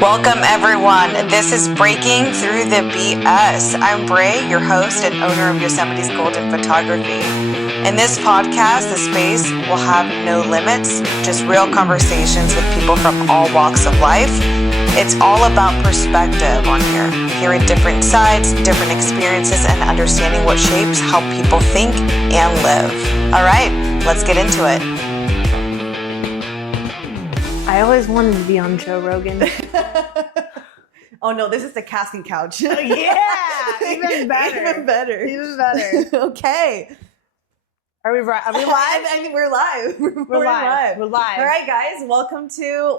Welcome everyone. This is Breaking Through the BS. I'm Bray, your host and owner of Yosemite's Golden Photography. In this podcast, the space will have no limits, just real conversations with people from all walks of life. It's all about perspective on here, hearing different sides, different experiences, and understanding what shapes how people think and live. All right, let's get into it. I always wanted to be on Joe Rogan. Oh no, this is the casting couch. Yeah, even better. Even better. Even better. Okay. Are we live? I think we're live. We're live. We're live. All right, guys. Welcome to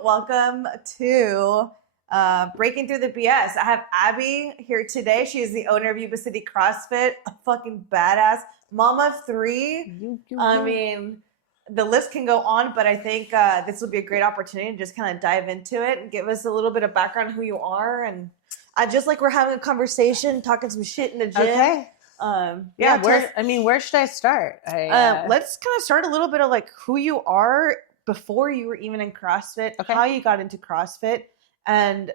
Breaking Through the BS. I have Abbey here today. She is the owner of Yuba City CrossFit. A fucking badass mama of three. I mean, the list can go on, but I think this will be a great opportunity to just kind of dive into it and give us a little bit of background on who you are. And I just like we're having a conversation, talking some shit in the gym. Okay. Where should I start? Let's kind of start a little bit of like who you are before you were even in CrossFit, how you got into CrossFit. And,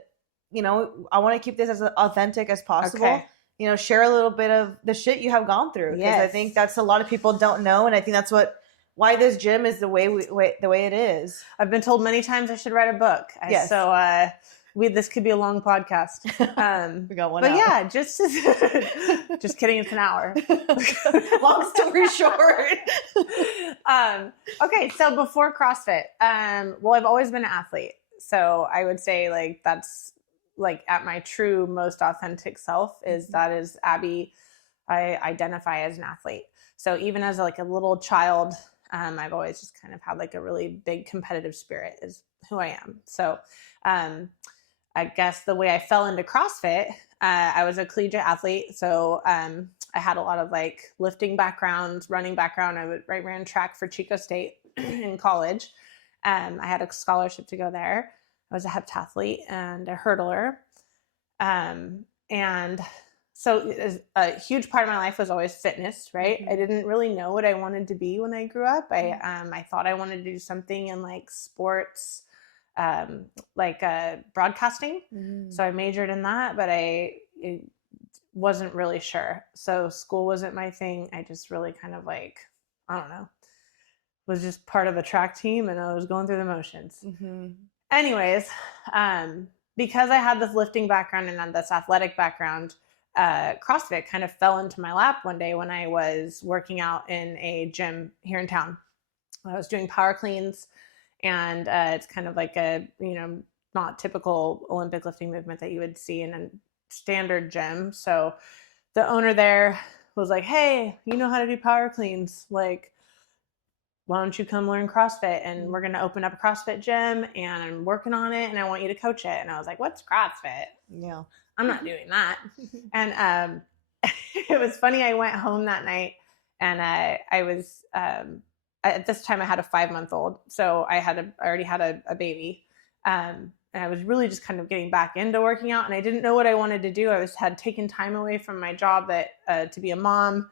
you know, I want to keep this as authentic as possible. Okay. You know, share a little bit of the shit you have gone through. Because I think that's a lot of people don't know. And I think that's why this gym is the way it is. I've been told many times I should write a book. Yes. So this could be a long podcast. We got one but hour. Yeah, just kidding. It's an hour. Long story short. Okay, so before CrossFit, I've always been an athlete. So I would say like that's like at my true most authentic self is Abbey. I identify as an athlete. So even as like a little child, I've always just kind of had like a really big competitive spirit is who I am. So I guess the way I fell into CrossFit, I was a collegiate athlete. So I had a lot of like lifting background, running background. I ran track for Chico State in college. I had a scholarship to go there. I was a heptathlete and a hurdler. And so a huge part of my life was always fitness, right? Mm-hmm. I didn't really know what I wanted to be when I grew up. I thought I wanted to do something in like sports, broadcasting. Mm. So I majored in that, but I wasn't really sure. So school wasn't my thing. I just really kind of like, I don't know, was just part of a track team and I was going through the motions. Mm-hmm. Anyways, because I had this lifting background and this athletic background, CrossFit kind of fell into my lap one day when I was working out in a gym here in town. I was doing power cleans and it's kind of like a, not typical Olympic lifting movement that you would see in a standard gym. So the owner there was like, hey, you know how to do power cleans. Like, why don't you come learn CrossFit and we're going to open up a CrossFit gym and I'm working on it and I want you to coach it. And I was like, what's CrossFit? I'm not doing that. And it was funny. I went home that night and I was, at this time I had a 5-month-old. So I already had a baby. And I was really just kind of getting back into working out and I didn't know what I wanted to do. I had taken time away from my job to be a mom.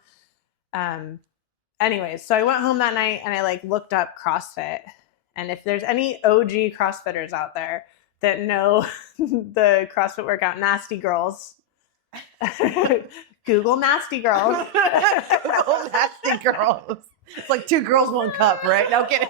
Anyways, so I went home that night and I like looked up CrossFit. And if there's any OG CrossFitters out there that know the CrossFit workout, Nasty Girls, Google Nasty Girls. Google Nasty Girls. It's like 2 girls, 1 cup, right? No kidding.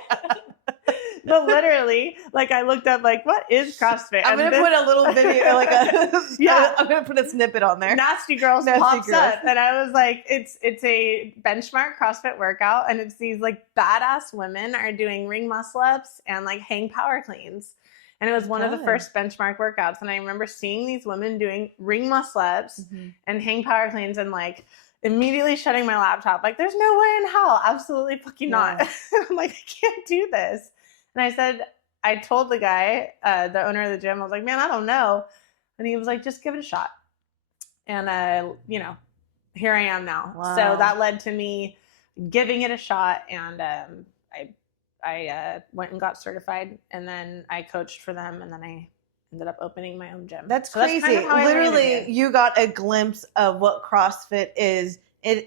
But literally, like I looked up, like, what is CrossFit? I'm going to put a little video, I'm going to put a snippet on there. Nasty Girls pops up. And I was like, it's a benchmark CrossFit workout. And it's these like badass women are doing ring muscle ups and like hang power cleans. And it was one of the first benchmark workouts. And I remember seeing these women doing ring muscle ups and hang power cleans and like immediately shutting my laptop. Like, there's no way in hell. Absolutely fucking not. I'm like, I can't do this. And I told the guy, the owner of the gym, I was like, man, I don't know. And he was like, just give it a shot. And, here I am now. Wow. So that led to me giving it a shot. And I went and got certified. And then I coached for them. And then I ended up opening my own gym. That's crazy. That's kind of literally, you got a glimpse of what CrossFit is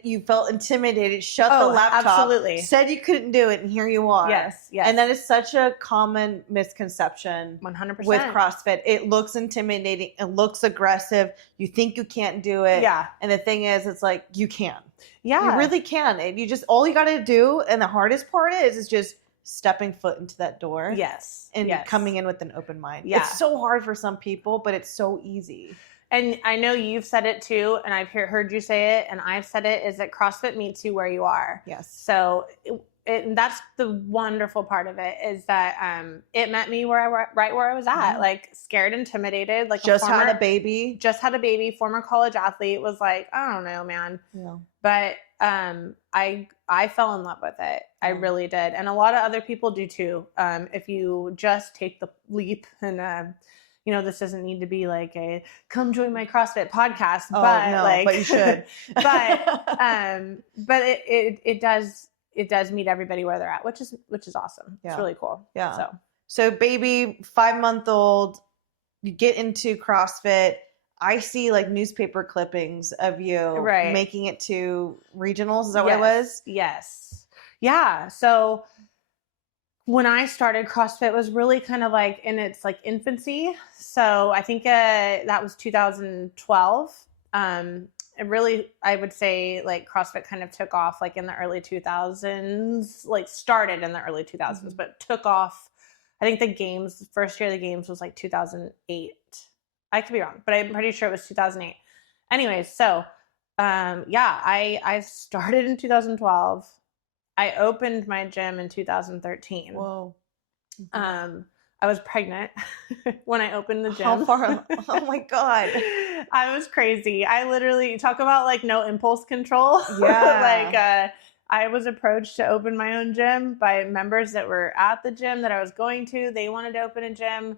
you felt intimidated, shut the laptop, absolutely. said you couldn't do it, and here you are. Yes. And that is such a common misconception 100%. with CrossFit. It looks intimidating. It looks aggressive. You think you can't do it. Yeah. And the thing is, it's like, you can. Yeah. You really can. And you just, all you got to do, and the hardest part is just stepping foot into that door. Yes. And coming in with an open mind. Yeah. It's so hard for some people, but it's so easy. And I know you've said it too, and I've heard you say it, and I've said it, is that CrossFit meets you where you are. Yes. So that's the wonderful part of it, is that it met me right where I was at, like scared, intimidated, like just had a baby, former college athlete, was like, I don't know, man. Yeah. But I fell in love with it. I really did. And a lot of other people do too. If you just take the leap and this doesn't need to be like a come join my CrossFit podcast, but you should. but it does meet everybody where they're at, which is awesome. Yeah. It's really cool. Yeah. So baby, 5-month-old, you get into CrossFit. I see like newspaper clippings of you making it to regionals. Is that what it was? Yes. Yeah. So when I started, CrossFit was really kind of like in its like infancy. So I think that was 2012. It really, I would say like CrossFit kind of took off like in the early 2000s, like started in the early 2000s, but took off. I think the first year of the games was like 2008. I could be wrong, but I'm pretty sure it was 2008. Anyways, so I started in 2012. I opened my gym in 2013. Whoa. I was pregnant when I opened the gym. How far? Oh my God. I was crazy. I literally talk about like no impulse control. Yeah. I was approached to open my own gym by members that were at the gym that I was going to. They wanted to open a gym.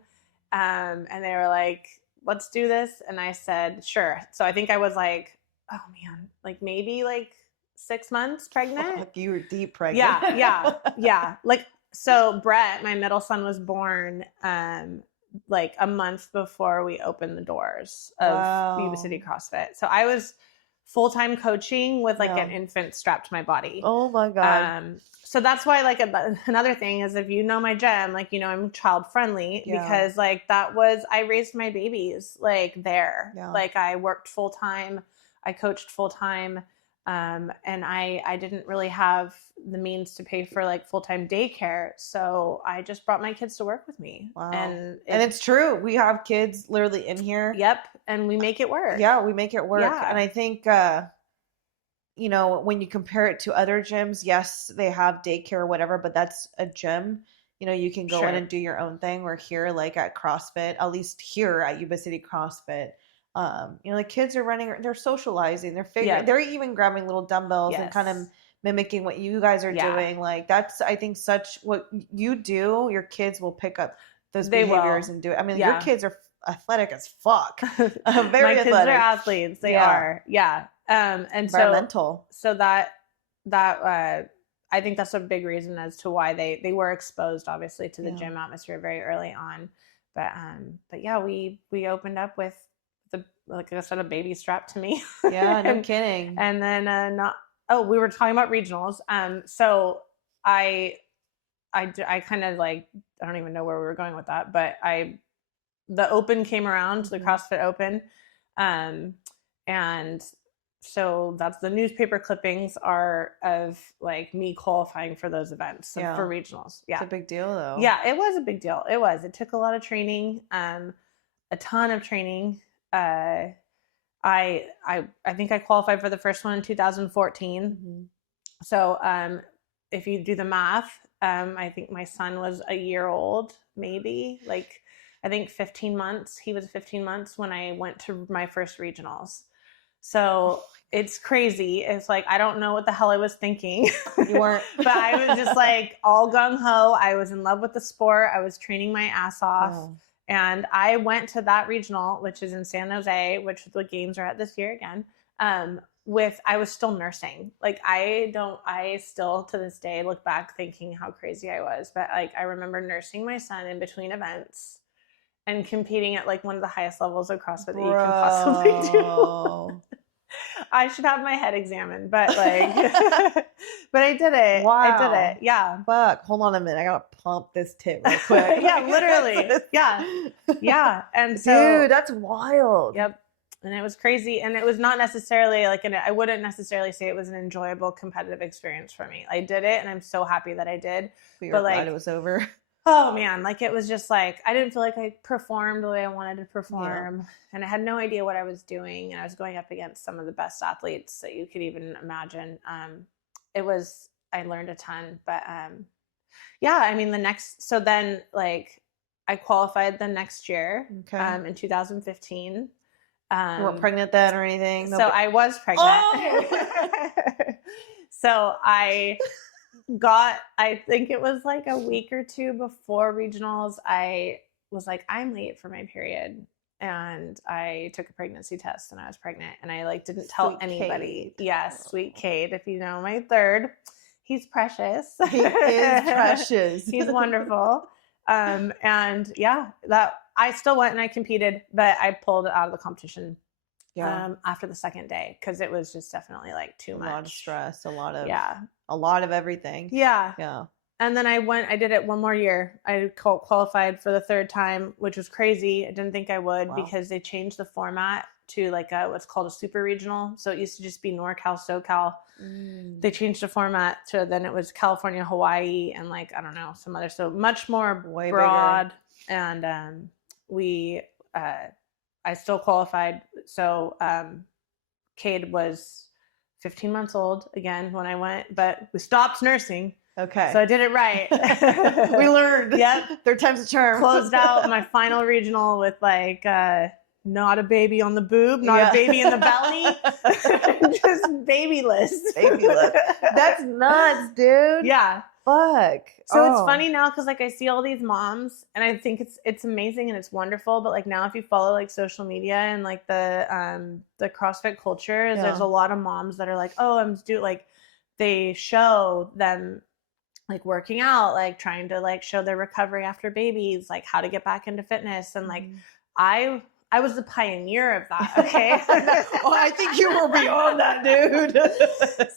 And they were like, let's do this. And I said, sure. So I think I was like, oh man, like maybe like 6 months pregnant. Fuck, you were deep pregnant. Yeah. Like, so Brett, my middle son, was born like a month before we opened the doors of Yuba City CrossFit. So I was full-time coaching with like an infant strapped to my body. Oh my God. So that's why like another thing is, if you know my gym, like, I'm child friendly because like I raised my babies like there. Yeah. Like I worked full-time, I coached full-time. And I didn't really have the means to pay for like full-time daycare. So I just brought my kids to work with me. Wow. And it's true. We have kids literally in here. Yep. And we make it work. Yeah, we make it work. Yeah. And I think, when you compare it to other gyms, yes, they have daycare or whatever, but that's a gym. You can go in and do your own thing. We're here like at CrossFit, at least here at Yuba City CrossFit. The kids are running, they're socializing, they're figuring, they're even grabbing little dumbbells and kind of mimicking what you guys are doing. Like that's, I think, such what you do, your kids will pick up those behaviors and do it. I mean, your kids are athletic as fuck. Very My athletic. kids are athletes. They are. Yeah. And environmental. So that I think that's a big reason as to why they were exposed, obviously, to the gym atmosphere very early on. But yeah, we opened up with like I said, a baby strapped to me. Yeah, no kidding. And then we were talking about regionals. So I kind of like, I don't even know where we were going with that, but the Open came around, the CrossFit Open. And so that's the newspaper clippings are of like me qualifying for those events for regionals. Yeah. It's a big deal though. Yeah, it was a big deal. It took a lot of training, a ton of training. I think I qualified for the first one in 2014. Mm-hmm. So if you do the math, I think my son was a year old, maybe like I think 15 months. He was 15 months when I went to my first regionals. So it's crazy. It's like, I don't know what the hell I was thinking. You weren't. But I was just like all gung-ho. I was in love with the sport. I was training my ass off. Oh. And I went to that regional, which is in San Jose, which the games are at this year again. I was still nursing. Like I still to this day look back thinking how crazy I was. But like, I remember nursing my son in between events and competing at like one of the highest levels of CrossFit that you can possibly do. I should have my head examined, but like, but I did it. Wow. I did it. Yeah. Fuck. Hold on a minute. I gotta pump this tit real quick. Yeah, literally. Yeah. Yeah. And so, dude, that's wild. Yep. And it was crazy. And it was not necessarily like, I wouldn't necessarily say it was an enjoyable competitive experience for me. I did it and I'm so happy that I did. But like, glad it was over. Oh man, like it was just like, I didn't feel like I performed the way I wanted to perform. And I had no idea what I was doing. And I was going up against some of the best athletes that you could even imagine. I learned a ton, but yeah, I mean so then like I qualified the next year in 2015. You weren't pregnant then or anything? So I was pregnant. Oh! So I think it was like a week or two before regionals, I was like, I'm late for my period. And I took a pregnancy test and I was pregnant and I like didn't tell Sweet anybody. Kate. Yes, sweet Kate. If you know my third, he's precious. He is precious. He's wonderful. And yeah, that I still went and I competed, but I pulled it out of the competition after the second day because it was just definitely like too much. A lot of stress, a lot of everything. Yeah. Yeah. And then I did it one more year. I qualified for the third time, which was crazy. I didn't think I would because they changed the format to like what's called a super regional. So it used to just be NorCal, SoCal. They changed the format to then it was California, Hawaii, and like, I don't know, some other, so much more way broad. Bigger. And I still qualified. So Cade was 15 months old again when I went, but we stopped nursing. Okay. So I did it right. We learned. Yep. Third time's a charm. Closed out my final regional with like not a baby on the boob, not a baby in the belly, just babyless. Babyless. That's nuts, dude. Yeah. Fuck. So it's funny now because like I see all these moms and I think it's amazing and it's wonderful. But like now if you follow like social media and like the CrossFit culture, there's a lot of moms that are like, oh, they show them like working out, like trying to like show their recovery after babies, like how to get back into fitness. And like, I was the pioneer of that. Okay. Well, I think you were beyond that, dude.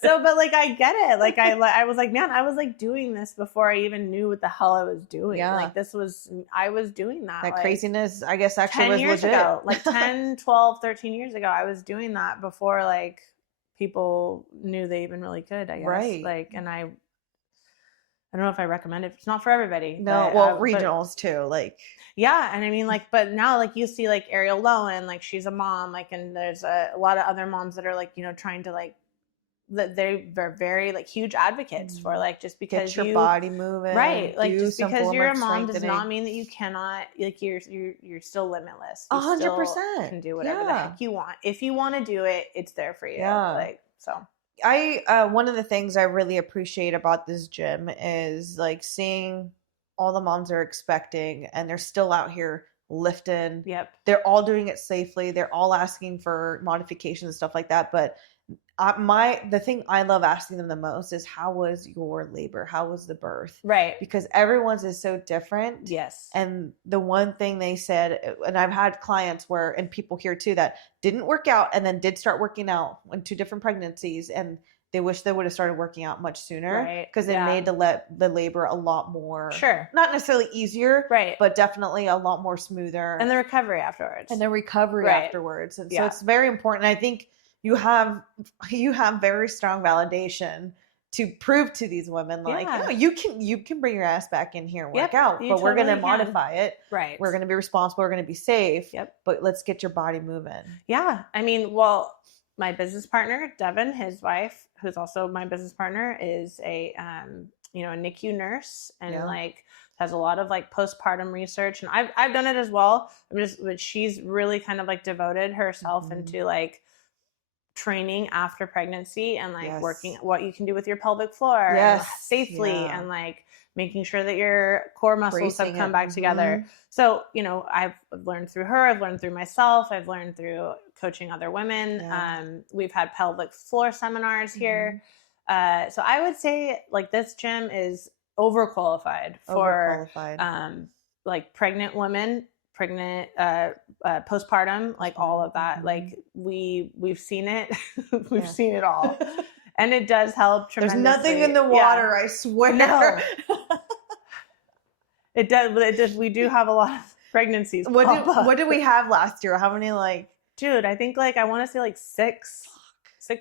So, but like, I get it. Like, I was like, man, I was like doing this before I even knew what the hell I was doing. Yeah. Like I was doing that. That like, craziness, I guess actually 10 was years legit. ago, like 10, 12, 13 years ago, I was doing that before like people knew they even really could, I guess. Right. Like, and I don't know if I recommend it. It's not for everybody. No, well, regionals too. Like, yeah. And I mean, like, but now, like, you see, like, Ariel Lowen, like, she's a mom, like, and there's a lot of other moms that are, like, you know, trying to, like, that they're very, like, huge advocates for, like, just because get your body moving. Right. Like, just because you're a mom does not mean mean that you cannot, like, you're still limitless. 100% can do whatever the heck you want. If you want to do it, it's there for you. Yeah. Like, so. One of the things I really appreciate about this gym is like seeing all the moms are expecting and they're still out here lifting. Yep. They're all doing it safely. They're all asking for modifications and stuff like that. But the thing I love asking them the most is, how was your labor? How was the birth? Right. Because everyone's is so different. Yes. And the one thing they said, and I've had clients and people here too, that didn't work out and then did start working out in 2 different pregnancies, and they wish they would have started working out much sooner because they made the labor a lot more, not necessarily easier, right, but definitely a lot more smoother, and the recovery afterwards, and so it's very important. I think you have very strong validation to prove to these women, like, you can bring your ass back in here and work out, but we're going to modify it. Right. We're going to be responsible. We're going to be safe. Yep. But let's get your body moving. Yeah. I mean, well, my business partner, Devin, his wife, who's also my business partner, is a NICU nurse and like has a lot of like postpartum research, and I've done it as well. But she's really kind of like devoted herself into like training after pregnancy and like working what you can do with your pelvic floor safely and like making sure that your core muscles have come back together. So, you know, I've learned through her, I've learned through myself, I've learned through coaching other women. We've had pelvic floor seminars here. So I would say like this gym is overqualified for like pregnant women, pregnant, postpartum, like all of that. Like we've seen it. We've seen it all. And it does help tremendously. There's nothing in the water, I swear. No. It does. We do have a lot of pregnancies. What did we have last year? How many, like? Dude, I think like I want to say like 6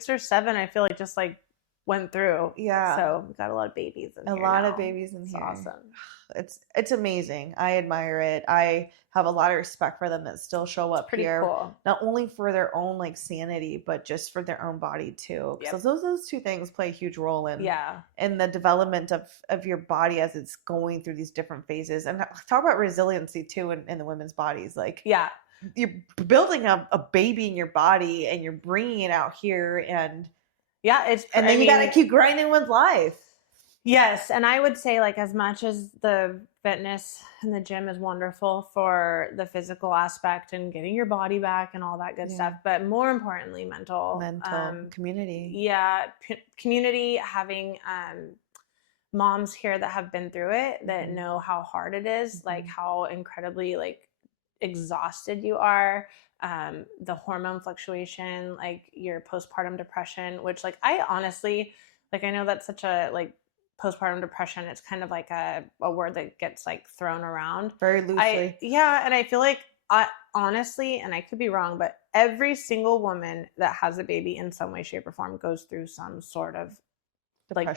or 7. I feel like just like went through. Yeah. So we got a lot of babies in here. A lot of babies in here. Awesome. It's amazing. I admire it. I have a lot of respect for them that still show up Pretty here. cool. Not only for their own like sanity, but just for their own body too. Because those two things play a huge role in the development of your body as it's going through these different phases. And talk about resiliency too in the women's bodies. Like you're building a baby in your body and you're bringing it out here and then you got to keep grinding with life. Yes. And I would say like as much as the fitness and the gym is wonderful for the physical aspect and getting your body back and all that good stuff, but more importantly, mental community. Yeah. Community, having moms here that have been through it, that know how hard it is, like how incredibly like exhausted you are, the hormone fluctuation, like your postpartum depression, which like I honestly, like I know that's such a like postpartum depression, it's kind of like a word that gets like thrown around very loosely. And I feel like honestly, and I could be wrong, but every single woman that has a baby in some way, shape, or form goes through some sort of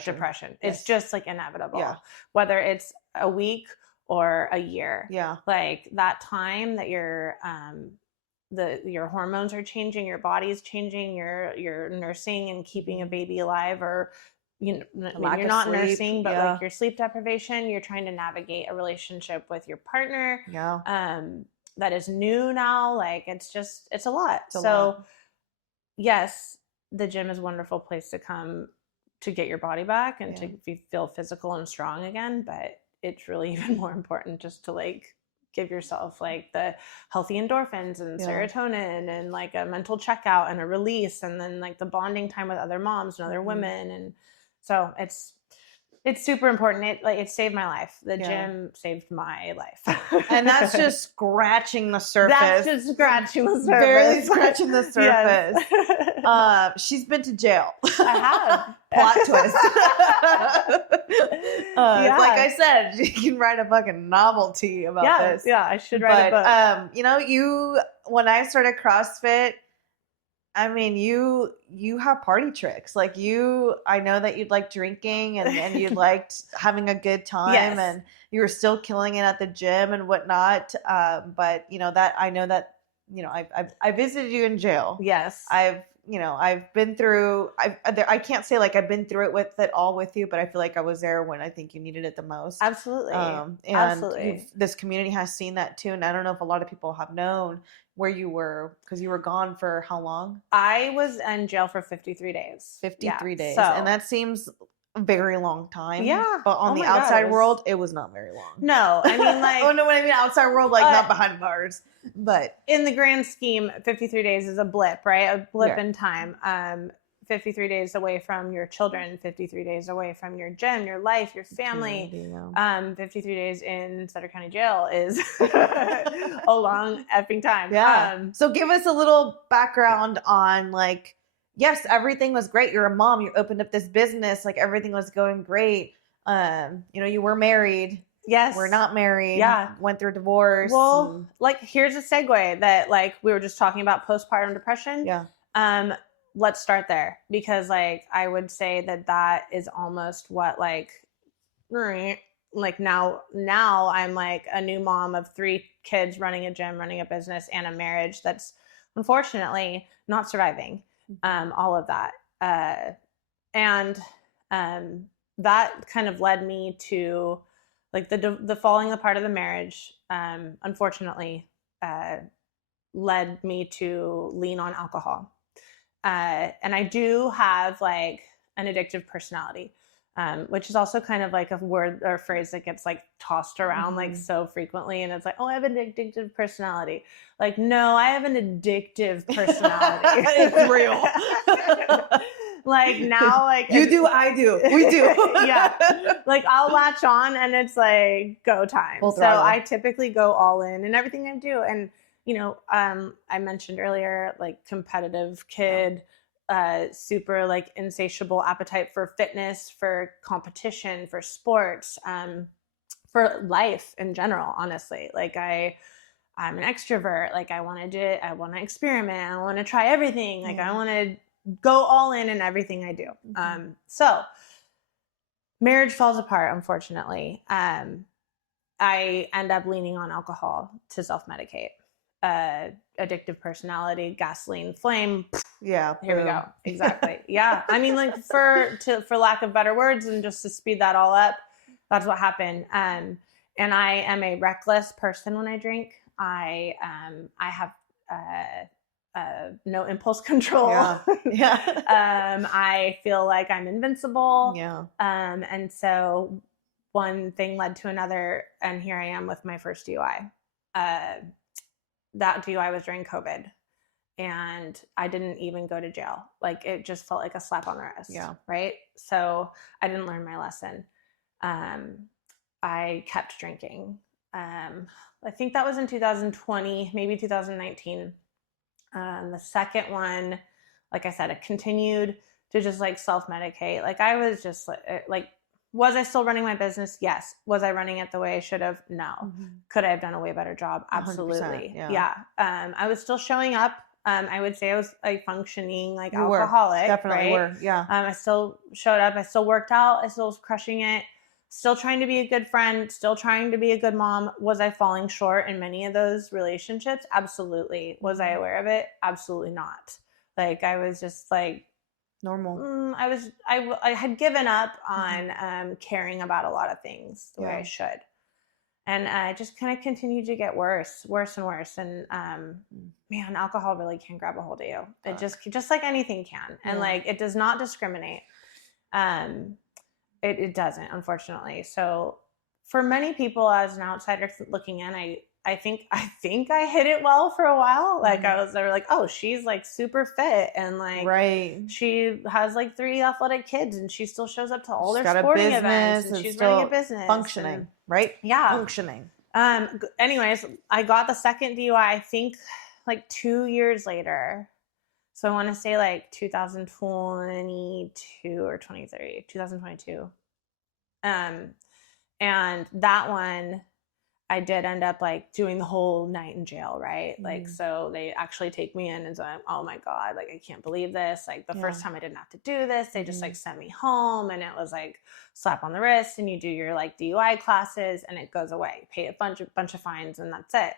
depression. It's just like inevitable, whether it's a week or a year. Like that time that your hormones are changing, your body's changing, you're nursing and keeping a baby alive, or maybe you're not nursing, but like your sleep deprivation, you're trying to navigate a relationship with your partner that is new now. Like it's a lot. Yes, the gym is a wonderful place to come to get your body back and to feel physical and strong again, but it's really even more important just to like give yourself like the healthy endorphins and serotonin and like a mental checkout and a release, and then like the bonding time with other moms and other women. And so it's super important. It saved my life. The gym saved my life. And that's just scratching the surface. That's just scratching the surface. Barely scratching the surface. She's been to jail. I have. Plot twist. Like I said, you can write a fucking novelty about this. Yeah, I should write a book. When I started CrossFit, I mean, you have party tricks. Like I know that you'd like drinking and you liked having a good time, and you were still killing it at the gym and whatnot. But I visited you in jail. Yes. I've been through, I can't say like I've been through it with you, but I feel like I was there when I think you needed it the most. Absolutely. And this community has seen that too. And I don't know if a lot of people have known where you were, because you were gone for how long? I was in jail for 53 days. 53 days. And that seems a very long time. Yeah. But on the outside world, it was not very long. No, I mean like... Oh, no, when I mean outside world, like not behind bars. But in the grand scheme, 53 days is a blip, right? A blip in time. 53 days away from your children, 53 days away from your gym, your life, your family. 53 days in Sutter County Jail is a long effing time. Yeah. So give us a little background on like, yes, everything was great. You're a mom. You opened up this business. Like everything was going great. You were married. Yes. We're not married. Yeah. Went through divorce. Well, like here's a segue that like we were just talking about postpartum depression. Yeah. Let's start there, because like I would say that is almost what like now I'm like a new mom of 3 kids, running a gym, running a business, and a marriage that's unfortunately not surviving all of that. And that kind of led me to like the falling apart of the marriage, unfortunately, led me to lean on alcohol. And I do have like an addictive personality, which is also kind of like a word or phrase that gets like tossed around like so frequently. And it's like, oh, I have an addictive personality. Like, no, I have an addictive personality. It's real. Like now, like you do, I do, we do. Yeah. Like I'll latch on and it's like go time. Full So throttle. I typically go all in everything I do. And, you know, I mentioned earlier, like competitive kid, super like insatiable appetite for fitness, for competition, for sports, for life in general, honestly. Like I'm an extrovert. Like I want to experiment. I want to try everything. Like I want to go all in everything I do. So marriage falls apart, unfortunately. I end up leaning on alcohol to self-medicate. Addictive personality, gasoline flame. Yeah. Here we go. Exactly. Yeah. I mean, like for lack of better words and just to speed that all up, that's what happened. And I am a reckless person when I drink. I have no impulse control. Yeah. I feel like I'm invincible. Yeah. And so one thing led to another, and here I am with my first DUI. That DUI was during COVID, and I didn't even go to jail. Like it just felt like a slap on the wrist. Yeah. Right. So I didn't learn my lesson. I kept drinking. I think that was in 2020, maybe 2019. The second one, like I said, it continued to just like self-medicate. Like I was just like, was I still running my business? Yes. Was I running it the way I should have? No. Could I have done a way better job? Absolutely. Yeah. I was still showing up. I would say I was like functioning like alcoholic. Definitely were. Yeah. I still showed up. I still worked out. I still was crushing it. Still trying to be a good friend, still trying to be a good mom. Was I falling short in many of those relationships? Absolutely. Was I aware of it? Absolutely not. Like I was just like normal. I had given up on caring about a lot of things the way I should. And I just kind of continued to get worse and worse. And man, alcohol really can grab a hold of you. It just like anything can. And like it does not discriminate. It doesn't, unfortunately. So for many people as an outsider looking in, I think I hit it well for a while. Like they were like, oh, she's like super fit and like she has like 3 athletic kids and she still shows up to all their sporting events and she's running a business. Functioning, right? Yeah. Functioning. Anyways, I got the second DUI, I think like 2 years later. So I want to say like 2022 or 23, 2022. And that one, I did end up like doing the whole night in jail, right? Like, so they actually take me in and so I'm, oh my God, like, I can't believe this. Like the first time I didn't have to do this, they just like sent me home and it was like slap on the wrist and you do your like DUI classes and it goes away. You pay a bunch of fines and that's it.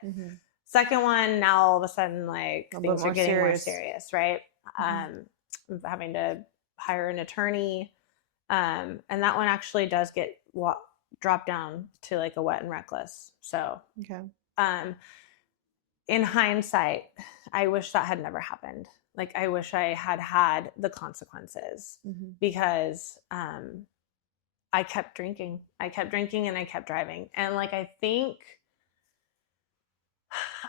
Second one, now all of a sudden, like things are getting more serious, right? Having to hire an attorney. And that one actually does get dropped down to like a wet and reckless. So, in hindsight, I wish that had never happened. Like, I wish I had had the consequences because I kept drinking. I kept drinking and I kept driving. And like, I think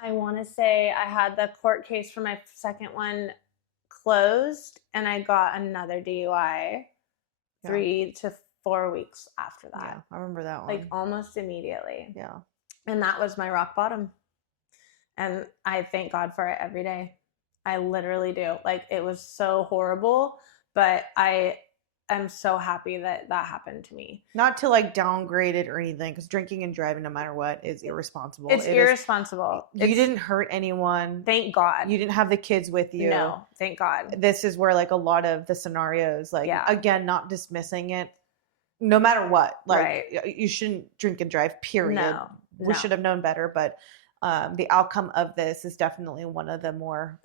I want to say I had the court case for my second one closed and I got another DUI 3 to 4 weeks after that. Yeah, I remember that one. Like almost immediately. Yeah. And that was my rock bottom. And I thank God for it every day. I literally do. Like it was so horrible, but I am so happy that that happened to me. Not to like downgrade it or anything, because drinking and driving, no matter what, is irresponsible. It's irresponsible. You didn't hurt anyone. Thank God. You didn't have the kids with you. No, thank God. This is where like a lot of the scenarios, like again, not dismissing it, no matter what. Like you shouldn't drink and drive, period. No. We should have known better, but the outcome of this is definitely one of the more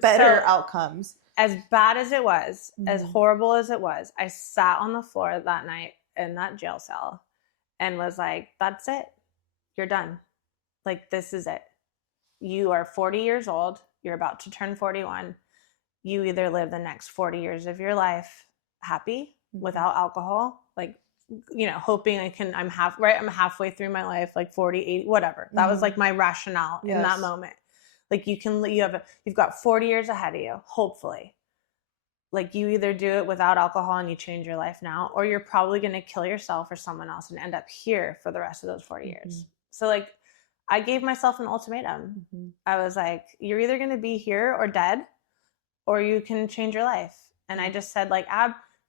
better outcomes. As bad as it was, as horrible as it was, I sat on the floor that night in that jail cell and was like, that's it. You're done. Like, this is it. You are 40 years old. You're about to turn 41. You either live the next 40 years of your life happy without alcohol, like, you know, hoping I'm halfway through my life, like 40, 80, whatever. That was like my rationale in that moment. Like you've got 40 years ahead of you, hopefully. like you either do it without alcohol and you change your life now, or you're probably going to kill yourself or someone else and end up here for the rest of those 40 years. So like I gave myself an ultimatum. I was like, you're either going to be here or dead, or you can change your life. And I just said like,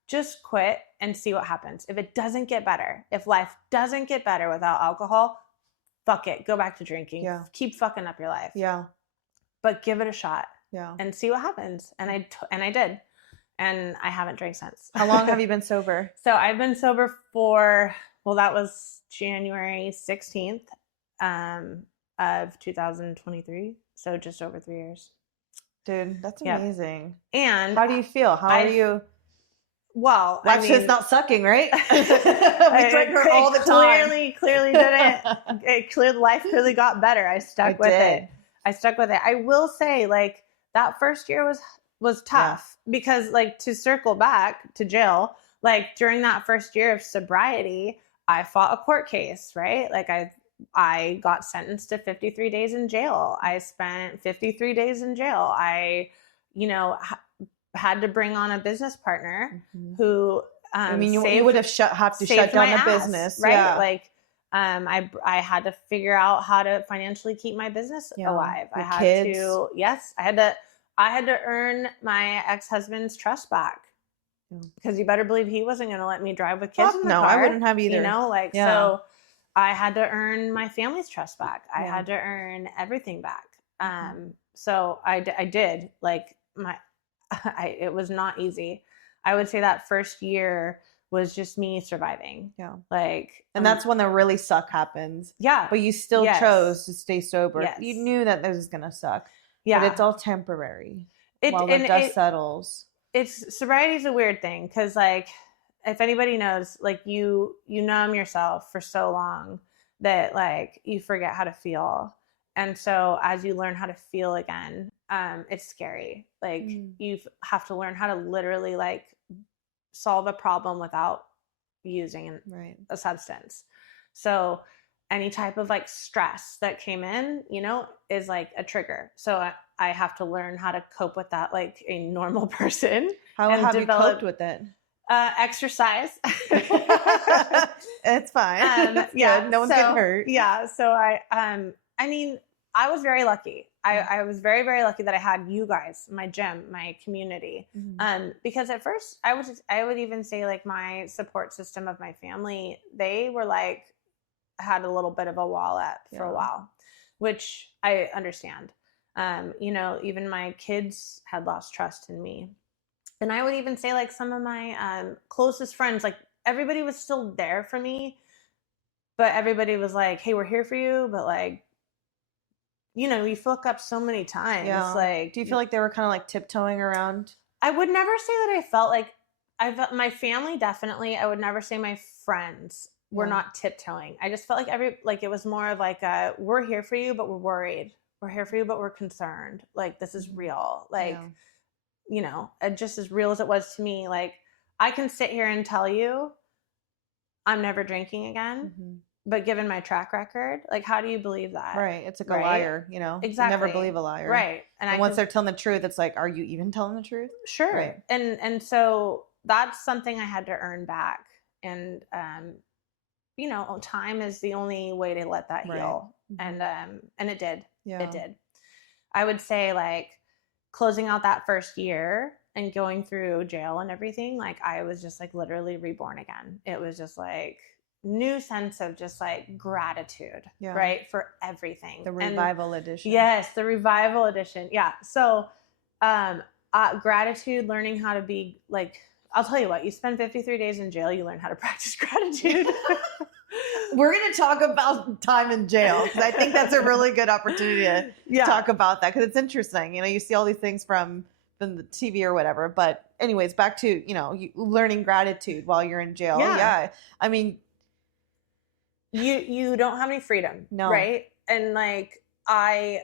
just quit and see what happens. If it doesn't get better, if life doesn't get better without alcohol, fuck it. Go back to drinking. Yeah. Keep fucking up your life. Yeah. But give it a shot. Yeah. And see what happens. And I did. And I haven't drank since. How long have you been sober? So I've been sober for, well, that was January 16th of 2023. So just over 3 years. Dude, that's amazing. And how do you feel? How are you? Well, that shit's not sucking, right? We drink her all the time. Clearly didn't. Life clearly got better. I stuck with it. I will say, like, that first year was tough because, like, to circle back to jail, like during that first year of sobriety, I fought a court case, right? Like I got sentenced to 53 days in jail. I spent 53 days in jail. I, had to bring on a business partner who, you would have have to shut down the business, right? Yeah. Like, I had to figure out how to financially keep my business alive. Your I had to earn my ex-husband's trust back because you better believe he wasn't going to let me drive with kids in the car. No, I wouldn't have either. So I had to earn my family's trust back. I had to earn everything back. So I did, like, it was not easy. I would say that first year was just me surviving. Yeah. Like, and that's when the really suck happens. Yeah. But you still chose to stay sober. Yes. You knew that this was going to suck. Yeah. But it's all temporary. While the dust settles. Sobriety is a weird thing. Cause like, if anybody knows, like you numb yourself for so long that like you forget how to feel. And so as you learn how to feel again, it's scary. Like you have to learn how to literally like solve a problem without using a substance. So any type of like stress that came in, is like a trigger. So I have to learn how to cope with that like a normal person. How have you coped with it? Exercise. It's fine. It's good. No one's getting hurt. Yeah. So I was very lucky. I was very, very lucky that I had you guys, my gym, my community. Because at first I would even say like my support system of my family, they were like, had a little bit of a wall up for a while, which I understand. Even my kids had lost trust in me. And I would even say like some of my closest friends, like everybody was still there for me, but everybody was like, hey, we're here for you. But like, you fuck up so many times. Yeah. Like, do you feel like they were kind of like tiptoeing around? I would never say that I felt like my family, definitely. I would never say my friends were not tiptoeing. I just felt like it was more of like we're here for you, but we're worried. We're here for you, but we're concerned. Like, this is real. Like, just as real as it was to me. Like, I can sit here and tell you I'm never drinking again. But given my track record, like, how do you believe that? Right. It's like a liar, Exactly. You never believe a liar. Right. And once they're telling the truth, it's like, are you even telling the truth? Sure. Right. And so that's something I had to earn back. And, time is the only way to let that heal. And it did. Yeah. It did. I would say like closing out that first year and going through jail and everything, like I was just like literally reborn again. It was just like new sense of just like gratitude, right? For everything. The revival edition. Yes. The revival edition. Yeah. So, gratitude, learning how to be like, I'll tell you what, you spend 53 days in jail, you learn how to practice gratitude. We're going to talk about time in jail because I think that's a really good opportunity to talk about that because it's interesting. You see all these things from the TV or whatever. But anyways, back to, learning gratitude while you're in jail. Yeah. I mean, you don't have any freedom. No. Right. And like, I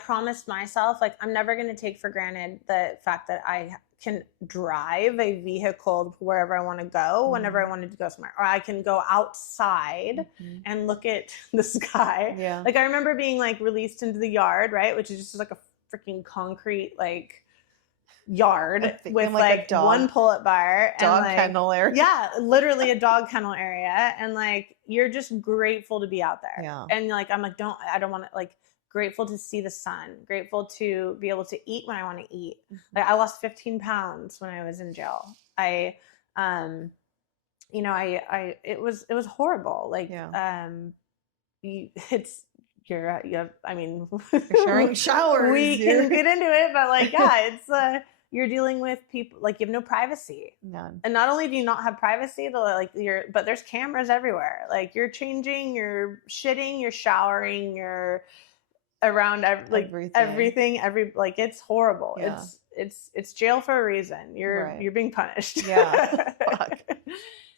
promised myself, like, I'm never going to take for granted the fact that I can drive a vehicle wherever I want to go, whenever I wanted to go somewhere, or I can go outside and look at the sky. Yeah. Like I remember being like released into the yard, right? Which is just like a freaking concrete, like yard with like a dog, one pull-up bar, dog and kennel area. Yeah, literally a dog kennel area, and like you're just grateful to be out there. Yeah. And like I'm like I don't want to, like, grateful to see the sun, grateful to be able to eat when I want to eat. Like I lost 15 pounds when I was in jail. I it was horrible. Like I mean, you're sharing showers. We can get into it, but like, yeah, it's you're dealing with people, like you have no privacy. None. And not only do you not have privacy, but there's cameras everywhere. Like you're changing, you're shitting, you're showering, you're around everything. It's horrible. Yeah. It's jail for a reason. You're being punished. Yeah. Fuck.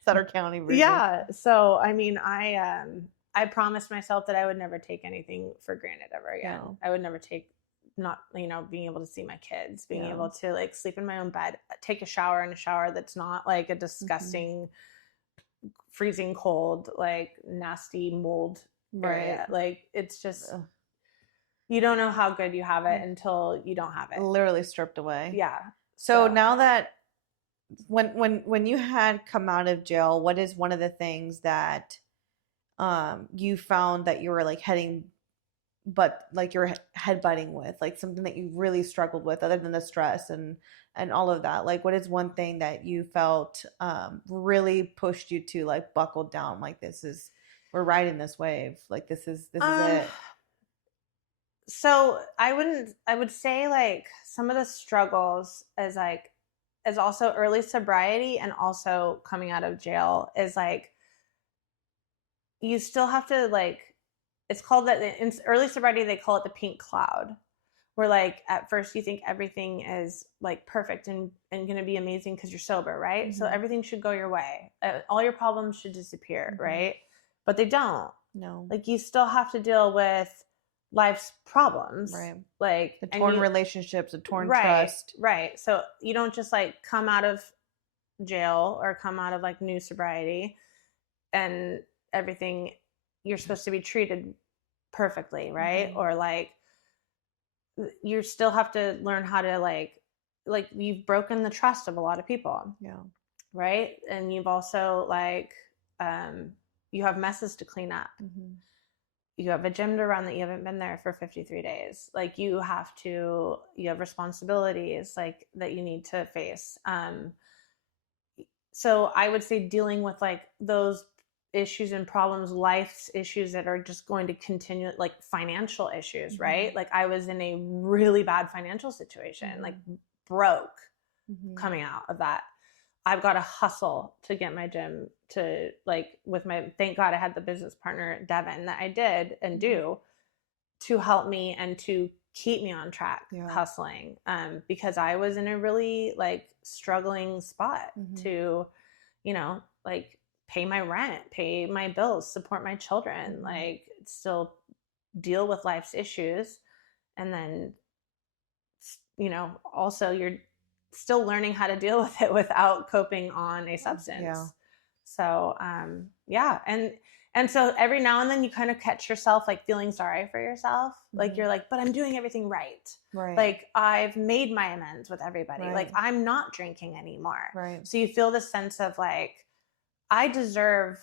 Sutter County version. Yeah. So I mean, I promised myself that I would never take anything for granted ever again. No. I would never take being able to see my kids, being able to like sleep in my own bed, take a shower in a shower that's not like a disgusting, freezing cold, like nasty mold area. Like it's just, you don't know how good you have it until you don't have it. Literally stripped away. Yeah. So now that when you had come out of jail, what is one of the things that you found that you were like you're headbutting with, like something that you really struggled with other than the stress and all of that? Like what is one thing that you felt really pushed you to like buckle down, like we're riding this wave, like this is it? So I would say like some of the struggles as also early sobriety and also coming out of jail is like you still have to like, it's called that in early sobriety, they call it the pink cloud, where like at first you think everything is like perfect and going to be amazing because you're sober, right? Mm-hmm. So everything should go your way. All your problems should disappear, right? But they don't. No. Like you still have to deal with life's problems. Right. Like the torn relationships, the torn trust. Right. So you don't just like come out of jail or come out of like new sobriety and everything, you're supposed to be treated perfectly, right? Or like you still have to learn how to like you've broken the trust of a lot of people. Yeah. Right? And you've also like you have messes to clean up. You have a gym to run that you haven't been there for 53 days. Like you have responsibilities like that you need to face. So I would say dealing with like those issues and problems, life's issues that are just going to continue, like financial issues, right? Like I was in a really bad financial situation, like broke coming out of that. I've got to hustle to get my gym to like thank God I had the business partner, Devin, that I did and do to help me and to keep me on track hustling. Because I was in a really like struggling spot to, like pay my rent, pay my bills, support my children, like still deal with life's issues. And then, also you're still learning how to deal with it without coping on a substance. Yeah. So, And so every now and then you kind of catch yourself like feeling sorry for yourself. Like you're like, but I'm doing everything right. Right. Like I've made my amends with everybody. Right. Like I'm not drinking anymore. Right. So you feel this sense of like, I deserve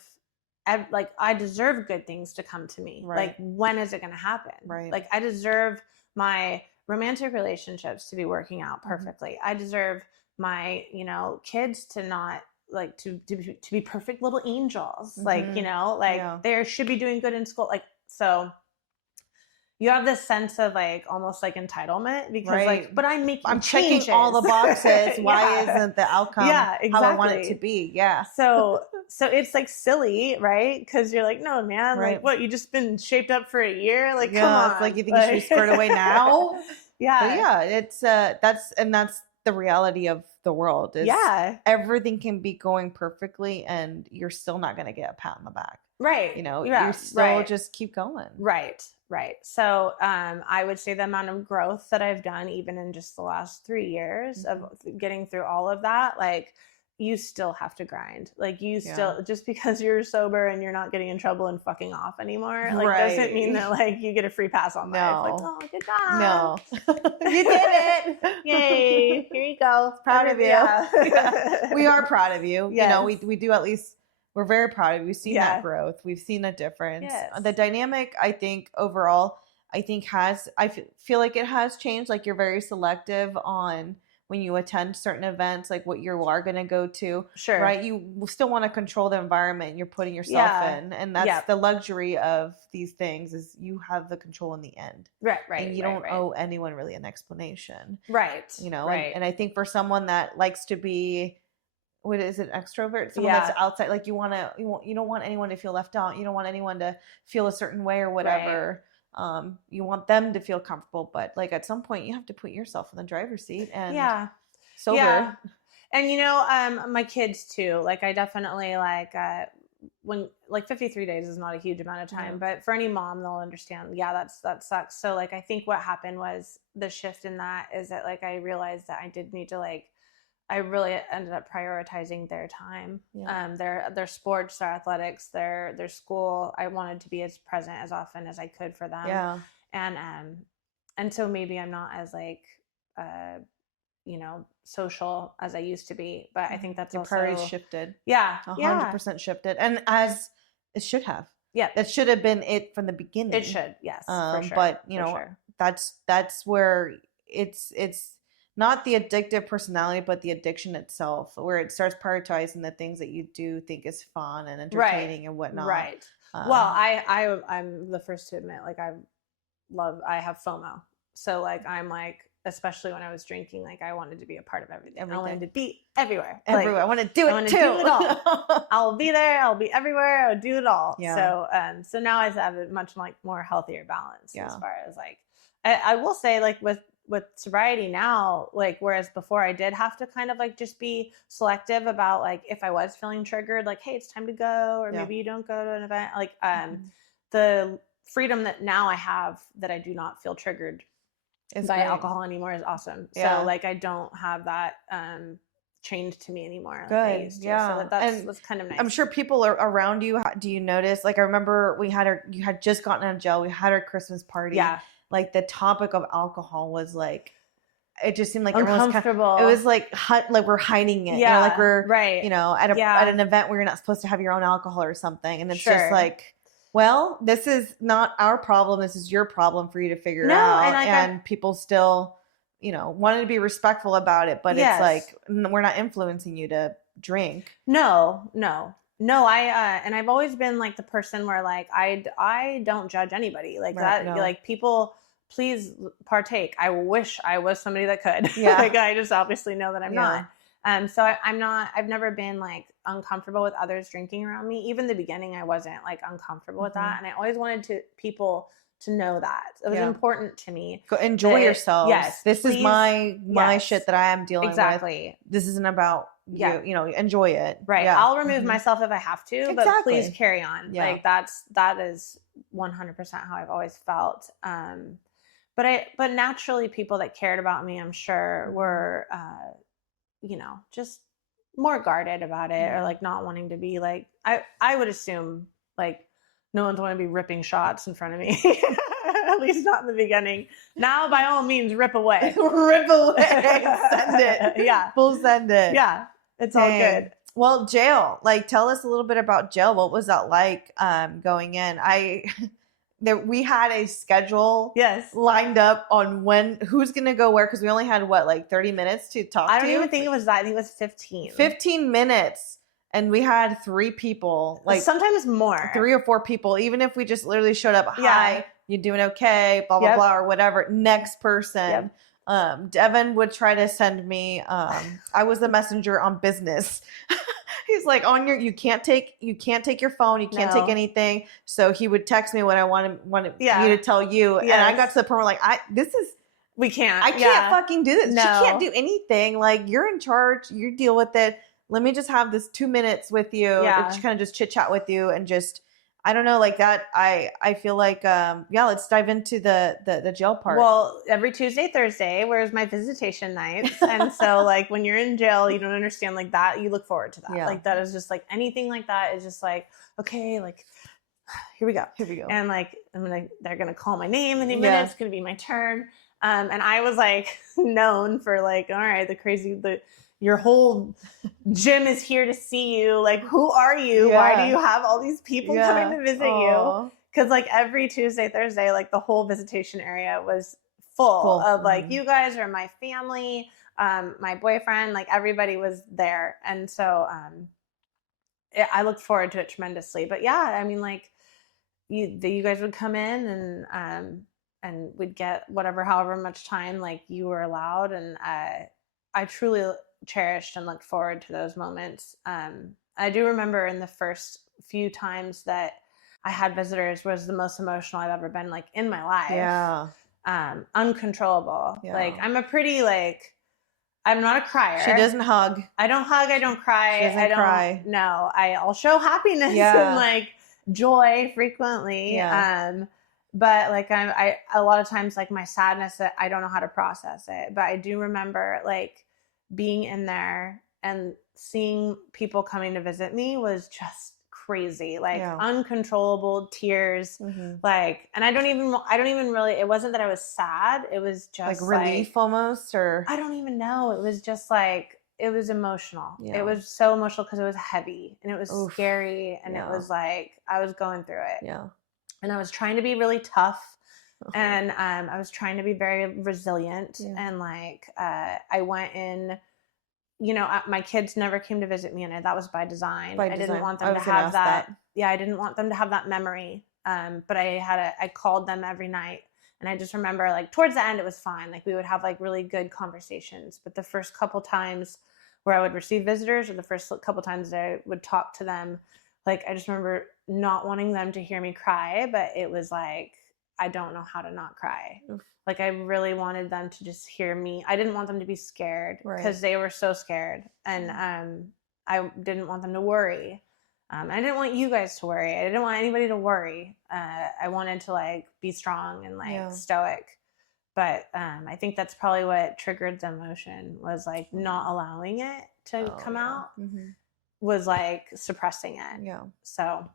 good things to come to me. Right. Like when is it going to happen? Right. Like I deserve my romantic relationships to be working out perfectly. I deserve my, kids to not like to be perfect little angels. Like, they should be doing good in school. Like, so you have this sense of like almost like entitlement because like, but I'm checking all the boxes. Why isn't the outcome how I want it to be? Yeah. So it's like silly, right? Because you're like, no, man, like what? You just been shaped up for a year? Like, come on. It's like you think you should be squared away now? Yeah. But yeah, it's that's the reality of the world. Is everything can be going perfectly, and you're still not going to get a pat on the back. Right. You still just keep going. Right. So I would say the amount of growth that I've done, even in just the last 3 years of getting through all of that, like, you still have to grind. Like you still, just because you're sober and you're not getting in trouble and fucking off anymore, like doesn't mean that like you get a free pass on life. Like, oh, good job. No. You did it. Yay. Here you go. Proud of you. Yeah. We are proud of you. Yes. You know, we do, at least we're very proud of you. We've seen that growth. We've seen a difference. Yes. The dynamic, I think, overall, I feel like it has changed. Like you're very selective on when you attend certain events, like what you are going to go to. Sure. Right. You still want to control the environment you're putting yourself in. And that's the luxury of these things, is you have the control in the end. Right. And you don't owe anyone really an explanation. Right. You know, and I think for someone that likes to be, what is it, extrovert? Someone that's outside, like you don't want anyone to feel left out. You don't want anyone to feel a certain way or whatever. Right. You want them to feel comfortable, but like at some point you have to put yourself in the driver's seat and sober. Yeah. And you know, my kids too, like I definitely like, when like 53 days is not a huge amount of time, but for any mom, they'll understand. Yeah, that sucks. So like, I think what happened was the shift in that is that like, I realized that I did need to like, I really ended up prioritizing their time, their sports, their athletics, their school. I wanted to be as present as often as I could for them. Yeah. And so maybe I'm not as like, you know, social as I used to be, but I think that's your also priorities shifted. Yeah. 100% shifted. And as it should have. Yeah. That should have been it from the beginning. It should. Yes. For sure. But you know, that's where it's not the addictive personality, but the addiction itself, where it starts prioritizing the things that you do think is fun and entertaining and whatnot. Right. Well, I'm the first to admit, like I have FOMO. So like, I'm like, especially when I was drinking, like I wanted to be a part of everything. I wanted to be everywhere. Everywhere. Like, I want to do it too. Do it all. I'll be there. I'll be everywhere. I'll do it all. Yeah. So now I have a much like more healthier balance as far as like, I will say like with sobriety now, like, whereas before I did have to kind of like just be selective about like, if I was feeling triggered, like, hey, it's time to go, or maybe you don't go to an event. Like, the freedom that now I have that I do not feel triggered by alcohol anymore is awesome. Yeah. So like, I don't have that, chained to me anymore. Good. Like I used to. Yeah. So that's kind of nice. I'm sure people are around you. Do you notice? Like, I remember you had just gotten out of jail. We had our Christmas party. Yeah. Like the topic of alcohol was like, it just seemed like uncomfortable. It was like we're hiding it. Yeah. You know, like we're, you know, at an event where you're not supposed to have your own alcohol or something. And it's just like, well, this is not our problem. This is your problem for you to figure out. And people still, you know, wanted to be respectful about it, but it's like, we're not influencing you to drink. No. And I've always been like the person where like, I don't judge anybody like that. No. Like people, please partake. I wish I was somebody that could. Yeah. Like I just obviously know that I'm not. So I've never been like uncomfortable with others drinking around me. Even the beginning, I wasn't like uncomfortable with that. And I always wanted people to know that. It was important to me. Go enjoy yourselves. Yes. This is my shit that I am dealing with. This isn't about you, you know, enjoy it. Right. Yeah. I'll remove myself if I have to, but please carry on. Yeah. Like that is 100% how I've always felt. But naturally people that cared about me, I'm sure were, you know, just more guarded about it or like not wanting to be like, I would assume like no one's want to be ripping shots in front of me. At least not in the beginning. Now, by all means, rip away. Rip away. Send it. Yeah. Full send it. Yeah. It's all good. Well, jail. Like, tell us a little bit about jail. What was that like going in? We had a schedule lined up on who's going to go where, because we only had, 30 minutes to talk to you? I don't even think it was that. I think it was 15. 15 minutes. And we had 3 people. Like sometimes more. 3 or 4 people. Even if we just literally showed up, hi, you doing okay, blah, blah, blah, or whatever. Next person. Devin would try to send me, I was the messenger on business. He's like, you can't take your phone. You can't take anything. So he would text me what I wanted you to tell you. Yes. And I got to the point where like, we can't. I can't fucking do this. No. She can't do anything. Like, you're in charge. You deal with it. Let me just have this 2 minutes with you. Yeah. Kind of just chit chat with you and just, I don't know, like that. I feel like, let's dive into the jail part. Well, every Tuesday, Thursday, where's my visitation nights? And so like when you're in jail, you don't understand like that. You look forward to that. Yeah. Like that is just like anything like that is just like, okay, like here we go. And like, they're going to call my name in a minute. Yeah. It's going to be my turn. And I was like known for like, all right, your whole gym is here to see you. Like, who are you? Yeah. Why do you have all these people coming to visit Aww. you? Because like every Tuesday, Thursday, like the whole visitation area was full of like, you guys are my family, my boyfriend, like everybody was there. And so I looked forward to it tremendously. But yeah, I mean, like you guys would come in and we'd get however much time like you were allowed. And I truly cherished and looked forward to those moments. I do remember in the first few times that I had visitors was the most emotional I've ever been like in my life. Yeah. Uncontrollable. Yeah. Like I'm I'm not a crier. She doesn't hug. I don't hug. I don't cry. She doesn't cry. No, I'll show happiness and like joy frequently. Yeah. But like I a lot of times like my sadness, I don't know how to process it. But I do remember like being in there and seeing people coming to visit me was just crazy, like uncontrollable tears. Mm-hmm. Like, and I don't even really, it wasn't that I was sad. It was just like relief almost, or I don't even know. It was just like, it was emotional. Yeah. It was so emotional because it was heavy and it was scary. And it was like, I was going through it. Yeah. And I was trying to be really tough. And I was trying to be very resilient. And like, I went in, my kids never came to visit me, and that was by design. I didn't want them to have that. Yeah, I didn't want them to have that memory. But I called them every night. And I just remember like towards the end, it was fine. Like we would have like really good conversations. But the first couple times where I would receive visitors, or the first couple times that I would talk to them, like I just remember not wanting them to hear me cry, but it was like, I don't know how to not cry. Oof. Like I really wanted them to just hear me. I didn't want them to be scared because they were so scared. And I didn't want them to worry. I didn't want you guys to worry. I didn't want anybody to worry. I wanted to like be strong and like stoic. But I think that's probably what triggered the emotion, was like not allowing it to come out, was like suppressing it. Yeah. So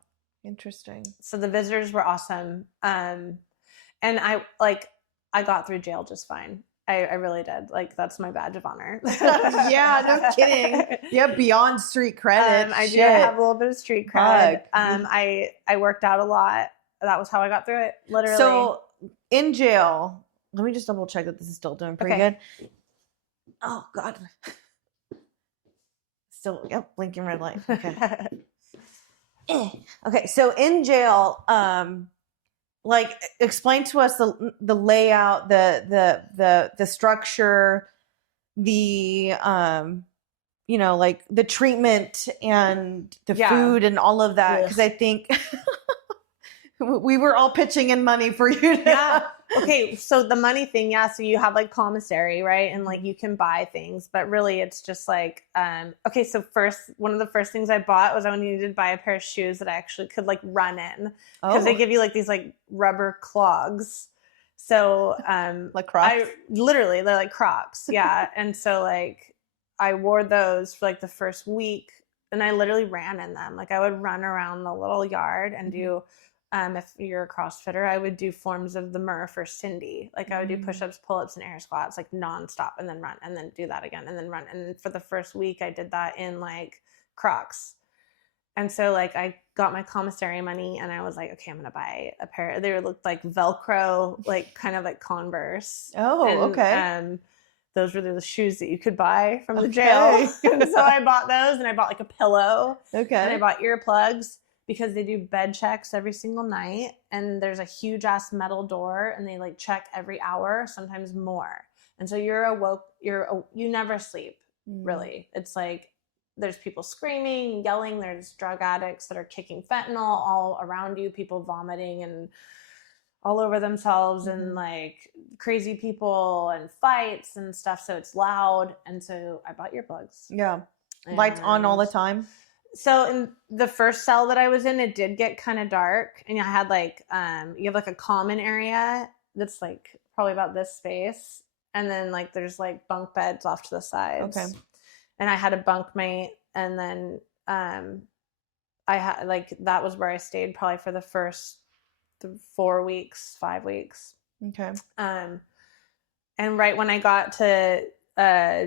interesting. So the visitors were awesome. And I got through jail just fine. I really did. Like that's my badge of honor. Yeah, no kidding. Yeah, beyond street credit. I do have a little bit of street cred. I worked out a lot. That was how I got through it. Literally. So in jail, let me just double check that this is still doing pretty good. Oh God. Still, blinking red light. Okay. Okay, so in jail, like explain to us the layout, the structure, the like the treatment and the food and all of that, because I think we were all pitching in money for you to Okay, so the money thing, so you have like commissary, right? And like you can buy things, but really it's just like, okay, so one of the first things I bought was I needed to buy a pair of shoes that I actually could like run in, because they give you like these like rubber clogs. So like Crocs? They're like Crocs, yeah. And so like I wore those for like the first week, and I literally ran in them. Like I would run around the little yard and do, if you're a CrossFitter, I would do forms of the Murph or Cindy. Like I would do push-ups, pull-ups, and air squats, like nonstop, and then run, and then do that again, and then run. And for the first week, I did that in like Crocs. And so like I got my commissary money, and I was like, okay, I'm gonna buy a pair. They looked like Velcro, like kind of like Converse. Oh, and, okay. Those were the shoes that you could buy from the jail. And so I bought those, and I bought like a pillow. Okay. And I bought earplugs, because they do bed checks every single night, and there's a huge ass metal door, and they like check every hour, sometimes more. And so you're awoke, you never sleep, really. It's like there's people screaming, yelling, there's drug addicts that are kicking fentanyl all around you, people vomiting and all over themselves, and like crazy people and fights and stuff. So it's loud. And so I bought earplugs. Yeah. Lights on all the time. So in the first cell that I was in, it did get kind of dark, and I had like you have like a common area that's like probably about this space, and then like there's like bunk beds off to the sides. Okay. And I had a bunkmate, and then I had like that was where I stayed probably for the first 4 weeks, 5 weeks. Okay. And right when I got to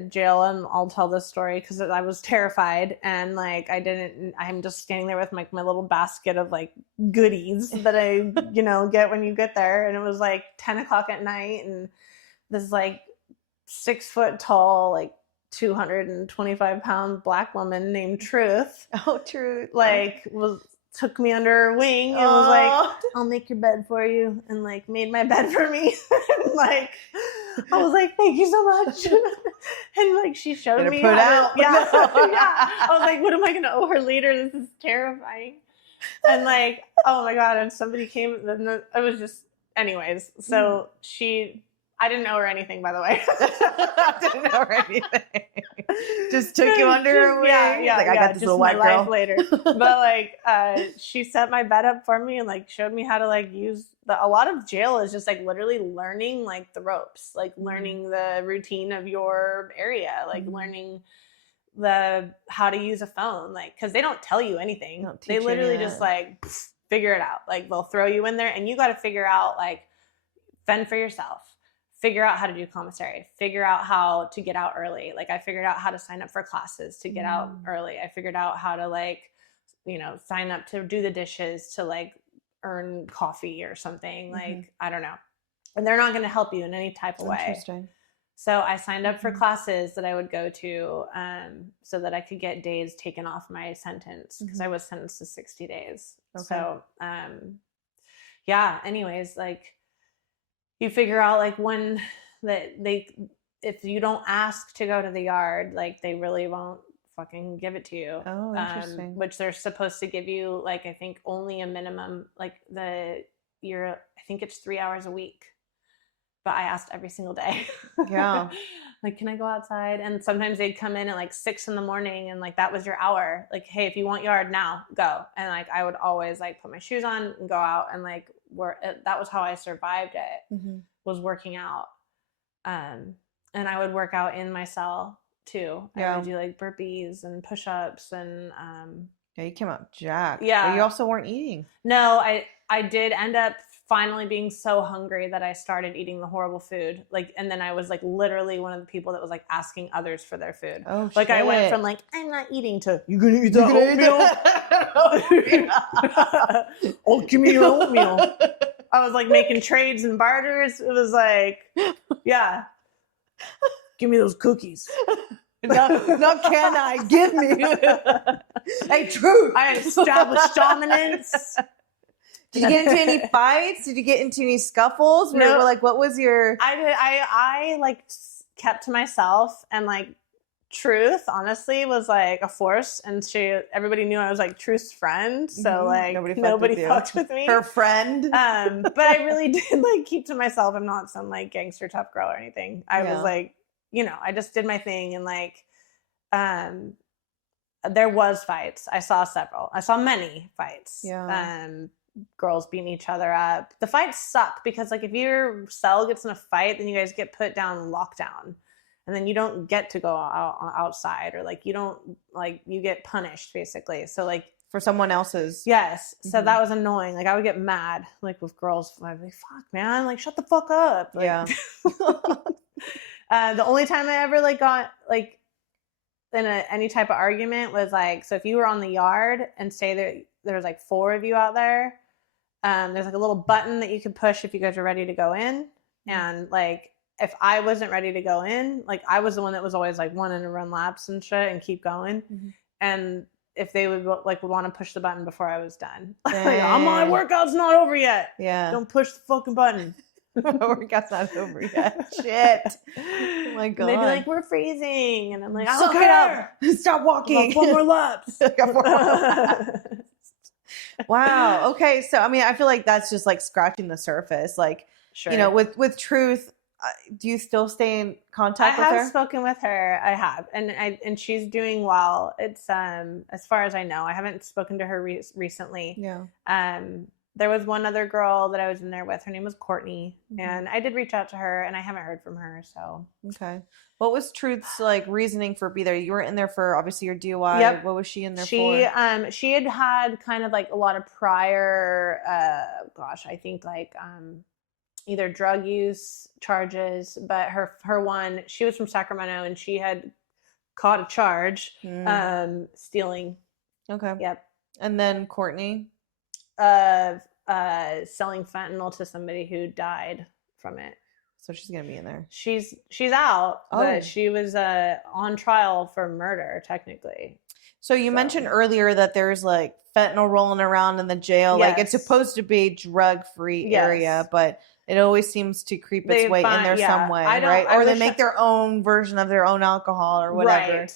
jail, and I'll tell this story because I was terrified, and like I'm just standing there with like my little basket of like goodies that I get when you get there, and it was like 10 o'clock at night, and this like 6 foot tall, like 225-pound black woman named Truth. Oh, Truth. Like took me under her wing and was like, I'll make your bed for you, and like made my bed for me. And like I was like, thank you so much. And like she showed me put out. Yeah. I was like, what am I gonna owe her later? This is terrifying. And like, oh my God, and somebody came, and it was just anyways. So I didn't know her anything, by the way. I didn't know her anything. Just took you under her wing. Yeah. Like, I got this little white girl. Life later. But like, she set my bed up for me and like showed me how to like use a lot of jail is just like literally learning like the ropes, like learning the routine of your area, like learning how to use a phone, like, cause they don't tell you anything. They literally just like figure it out. Like they'll throw you in there and you got to figure out like fend for yourself. Figure out how to do commissary, figure out how to get out early. Like I figured out how to sign up for classes to get out early. I figured out how to like, sign up to do the dishes, to like earn coffee or something. Like, I don't know. And they're not going to help you in any type of way. Interesting. So I signed up for classes that I would go to so that I could get days taken off my sentence because I was sentenced to 60 days. Okay. So, anyways, like, you figure out like when if you don't ask to go to the yard, like they really won't fucking give it to you. Oh, interesting. Which they're supposed to give you like, I think only a minimum, like I think it's 3 hours a week, but I asked every single day. Yeah. Like, can I go outside? And sometimes they'd come in at like 6 a.m. and like, that was your hour. Like, hey, if you want yard now, go. And like, I would always like put my shoes on and go out and like, that was how I survived it, was working out. And I would work out in my cell too. I would do like burpees and push-ups and you came out jacked. Yeah. But you also weren't eating. No, I did end up finally being so hungry that I started eating the horrible food. Like, and then I was like literally one of the people that was like asking others for their food. Oh, like shit. I went from like, I'm not eating to, you gonna eat that oatmeal? Oh, give me your oatmeal. I was like making trades and barters. It was like, yeah, give me those cookies. No, can I? Give me. Hey, Truth. I established dominance. Did you get into any fights? Did you get into any scuffles? No. Like, what was your? I like kept to myself, and like Truth honestly was like a force, and everybody knew I was like Truth's friend, so like nobody fucked with me. Her friend. But I really did like keep to myself. I'm not some like gangster tough girl or anything. I was like, I just did my thing, and like there was fights. I saw many fights. Yeah. Girls beating each other up. The fights suck because like if your cell gets in a fight, then you guys get put down lockdown, and then you don't get to go outside, or like you don't, like, you get punished basically. So like for someone else's. Yes. So that was annoying. Like I would get mad like with girls. I'd be like, fuck man, like shut the fuck up. Like, yeah. The only time I ever like got like in any type of argument was like, so if you were on the yard and say there was like 4 of you out there, there's like a little button that you could push if you guys are ready to go in. And like, if I wasn't ready to go in, like I was the one that was always like wanting to run laps and shit and keep going. And if they would want to push the button before I was done, like, my workout's not over yet. Yeah. Don't push the fucking button. My workout's not over yet. Shit. Oh my God. And they'd be like, we're freezing. And I'm like, I Suck don't it care. up. Stop walking. 4 more laps. Wow. Okay. So, I mean, I feel like that's just like scratching the surface. Like, sure. With Truth, do you still stay in I contact with have her? spoken with her. I have, and she's doing well. It's as far as I know, I haven't spoken to her recently. Yeah. There was one other girl that I was in there with. Her name was Courtney, and I did reach out to her, and I haven't heard from her. So okay, what was Truth's like reasoning for be there? You were in there for obviously your DUI. Yep. What was she in there for? She had kind of like a lot of prior, I think like either drug use charges, but her one, she was from Sacramento, and she had caught a charge stealing. Okay. Yep. And then Courtney. Selling fentanyl to somebody who died from it. So she's gonna be in there. She's out, but she was on trial for murder technically. So you mentioned earlier that there's like fentanyl rolling around in the jail. Yes. Like it's supposed to be drug-free area, but it always seems to creep its way in there some way, right? Or they make their own version of their own alcohol or whatever. Right.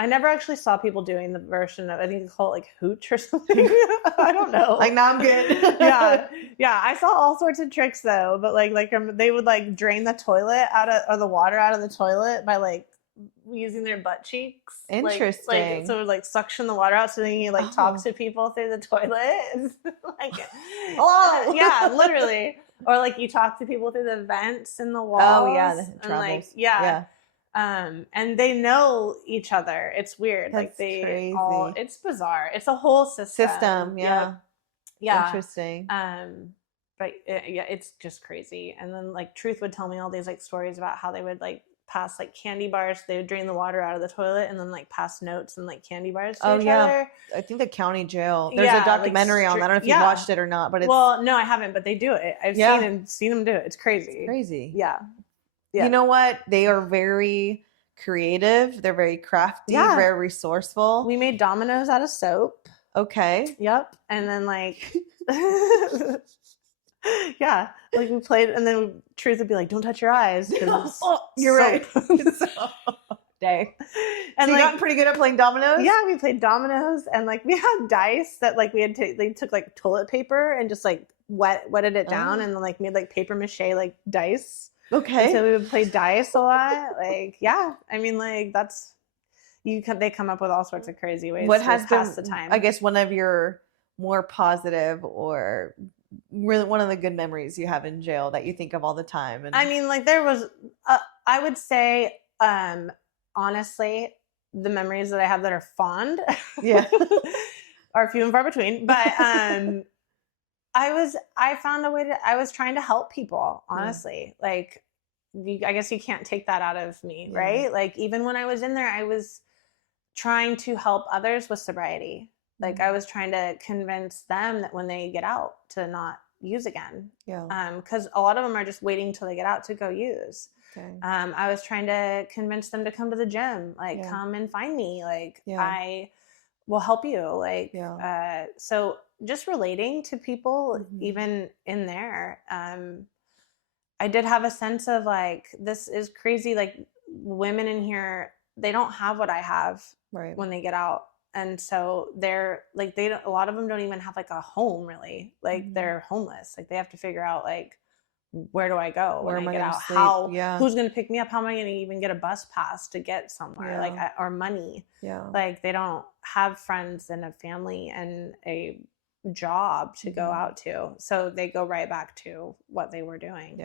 I never actually saw people doing the version of, I think they call it like hooch or something. I don't know. Like, now I'm good. Yeah. I saw all sorts of tricks though, but like they would like drain the toilet or the water out of the toilet by like using their butt cheeks. Interesting. So it would like suction the water out, so then you like talk to people through the toilet. Like, hello. Yeah, literally. Or like you talk to people through the vents in the walls. Oh yeah, the travels. And like, yeah. And they know each other. It's weird. That's like they crazy. it's bizarre. It's a whole system. Yeah. Yeah. Interesting. But yeah, it's just crazy. And then like Truth would tell me all these like stories about how they would like pass like candy bars. They would drain the water out of the toilet and then like pass notes and like candy bars to each other. I think the county jail. There's a documentary on that. I don't know if you watched it or not, but it's no, I haven't, but they do it. I've seen them do it. It's crazy. It's crazy. Yeah. You know what? They are very creative. They're very crafty, very resourceful. We made dominoes out of soap. Okay. Yep. And then like yeah, like we played, and then Truth would be like, "Don't touch your eyes." You're right. Dang. And so you like, gotten pretty good at playing dominoes? Yeah, we played dominoes, and like we had dice that like we had they took like toilet paper and just like wetted it down and then like made like paper mache like dice. Okay. And so we would play dice a lot. Like, yeah, I mean, like that's they come up with all sorts of crazy ways to pass the time. I guess one of your more positive or really one of the good memories you have in jail that you think of all the time. And I mean, like there was, I would say, honestly, the memories that I have that are fond, are few and far between. But I found a way I was trying to help people, honestly. Like, I guess you can't take that out of me, right? Like, even when I was in there, I was trying to help others with sobriety. Like, I was trying to convince them that when they get out to not use again. Yeah. Because a lot of them are just waiting till they get out to go use. Okay. I was trying to convince them to come to the gym. Like, come and find me. Like, I will help you. Like, so just relating to people, even in there, I did have a sense of like, this is crazy. Like, women in here, they don't have what I have when they get out. And so they're like, a lot of them don't even have like a home really. Like they're homeless. Like they have to figure out like, where do I go when I get out? Who's going to pick me up? How am I going to even get a bus pass to get somewhere? Like, or money. Like they don't have friends and a family and a job to go out to. So they go right back to what they were doing.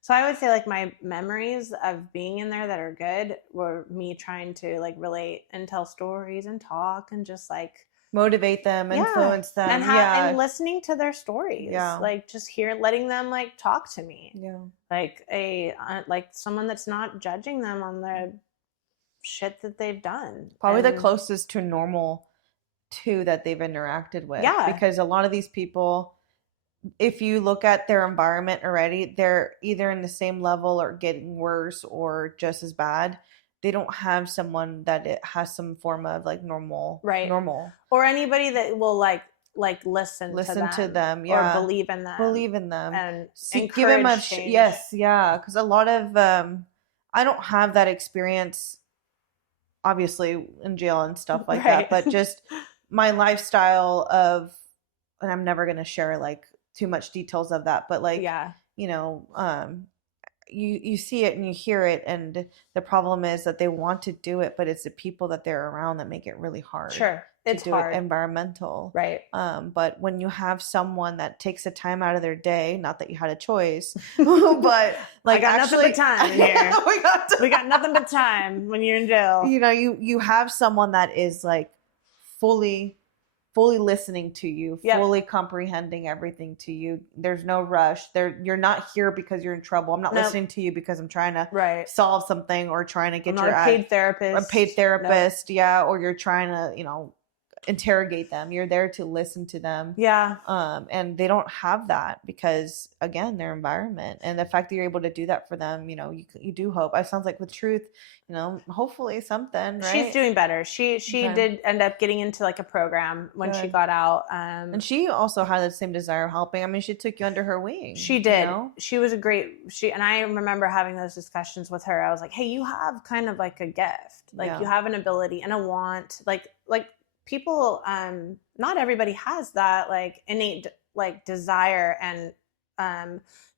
So I would say like my memories of being in there that are good were me trying to like relate and tell stories and talk and just like motivate them, influence them, and listening to their stories. Like just letting them like talk to me. Like like someone that's not judging them on the shit that they've done. Probably the closest to normal too that they've interacted with. Because a lot of these people, if you look at their environment already, they're either in the same level or getting worse or just as bad. They don't have someone that it has some form of like normal, or anybody that will like listen to them, or believe in them, and give them a because a lot of I don't have that experience, obviously in jail and stuff like that, but just my lifestyle of, and I'm never gonna share like too much details of that, but like you know, you see it and you hear it, and the problem is that they want to do it, but it's the people that they're around that make it really hard. Sure. It's to do hard. it environmental. Right. But when you have someone that takes the time out of their day, not that you had a choice, but like I got actually, nothing but time in here. We got nothing but time when you're in jail. You know, you have someone that is like fully listening to you, fully comprehending everything to you. There's no rush. You're not here because you're in trouble. I'm not listening to you because I'm trying to solve something or trying to get I'm not a paid therapist. A paid therapist, or you're trying to, interrogate them. You're there to listen to them. Yeah. And they don't have that because, again, their environment, and the fact that you're able to do that for them, you do hope. It sounds like with Truth, hopefully something, right? She's doing better. She did end up getting into like a program when she got out. And she also had the same desire of helping. I mean, she took you under her wing. She did. She was and I remember having those discussions with her. I was like, hey, you have kind of like a gift. Like you have an ability and a want, like people, not everybody has that like innate like desire and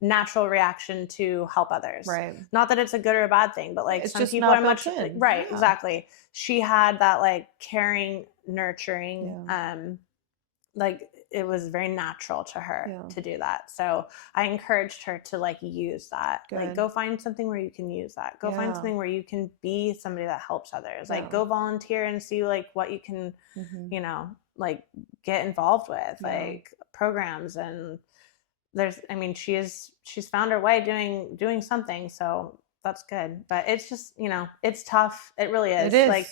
natural reaction to help others. Right. Not that it's a good or a bad thing, but like it's some just people not are much right. Yeah. Exactly. She had that like caring, nurturing, like it was very natural to her to do that. So I encouraged her to like use that. Good. Like go find something where you can use that. Go find something where you can be somebody that helps others. Like go volunteer and see like what you can, like get involved with, like programs. And she's found her way doing something. So that's good. But it's just, it's tough. It really is. It is. Like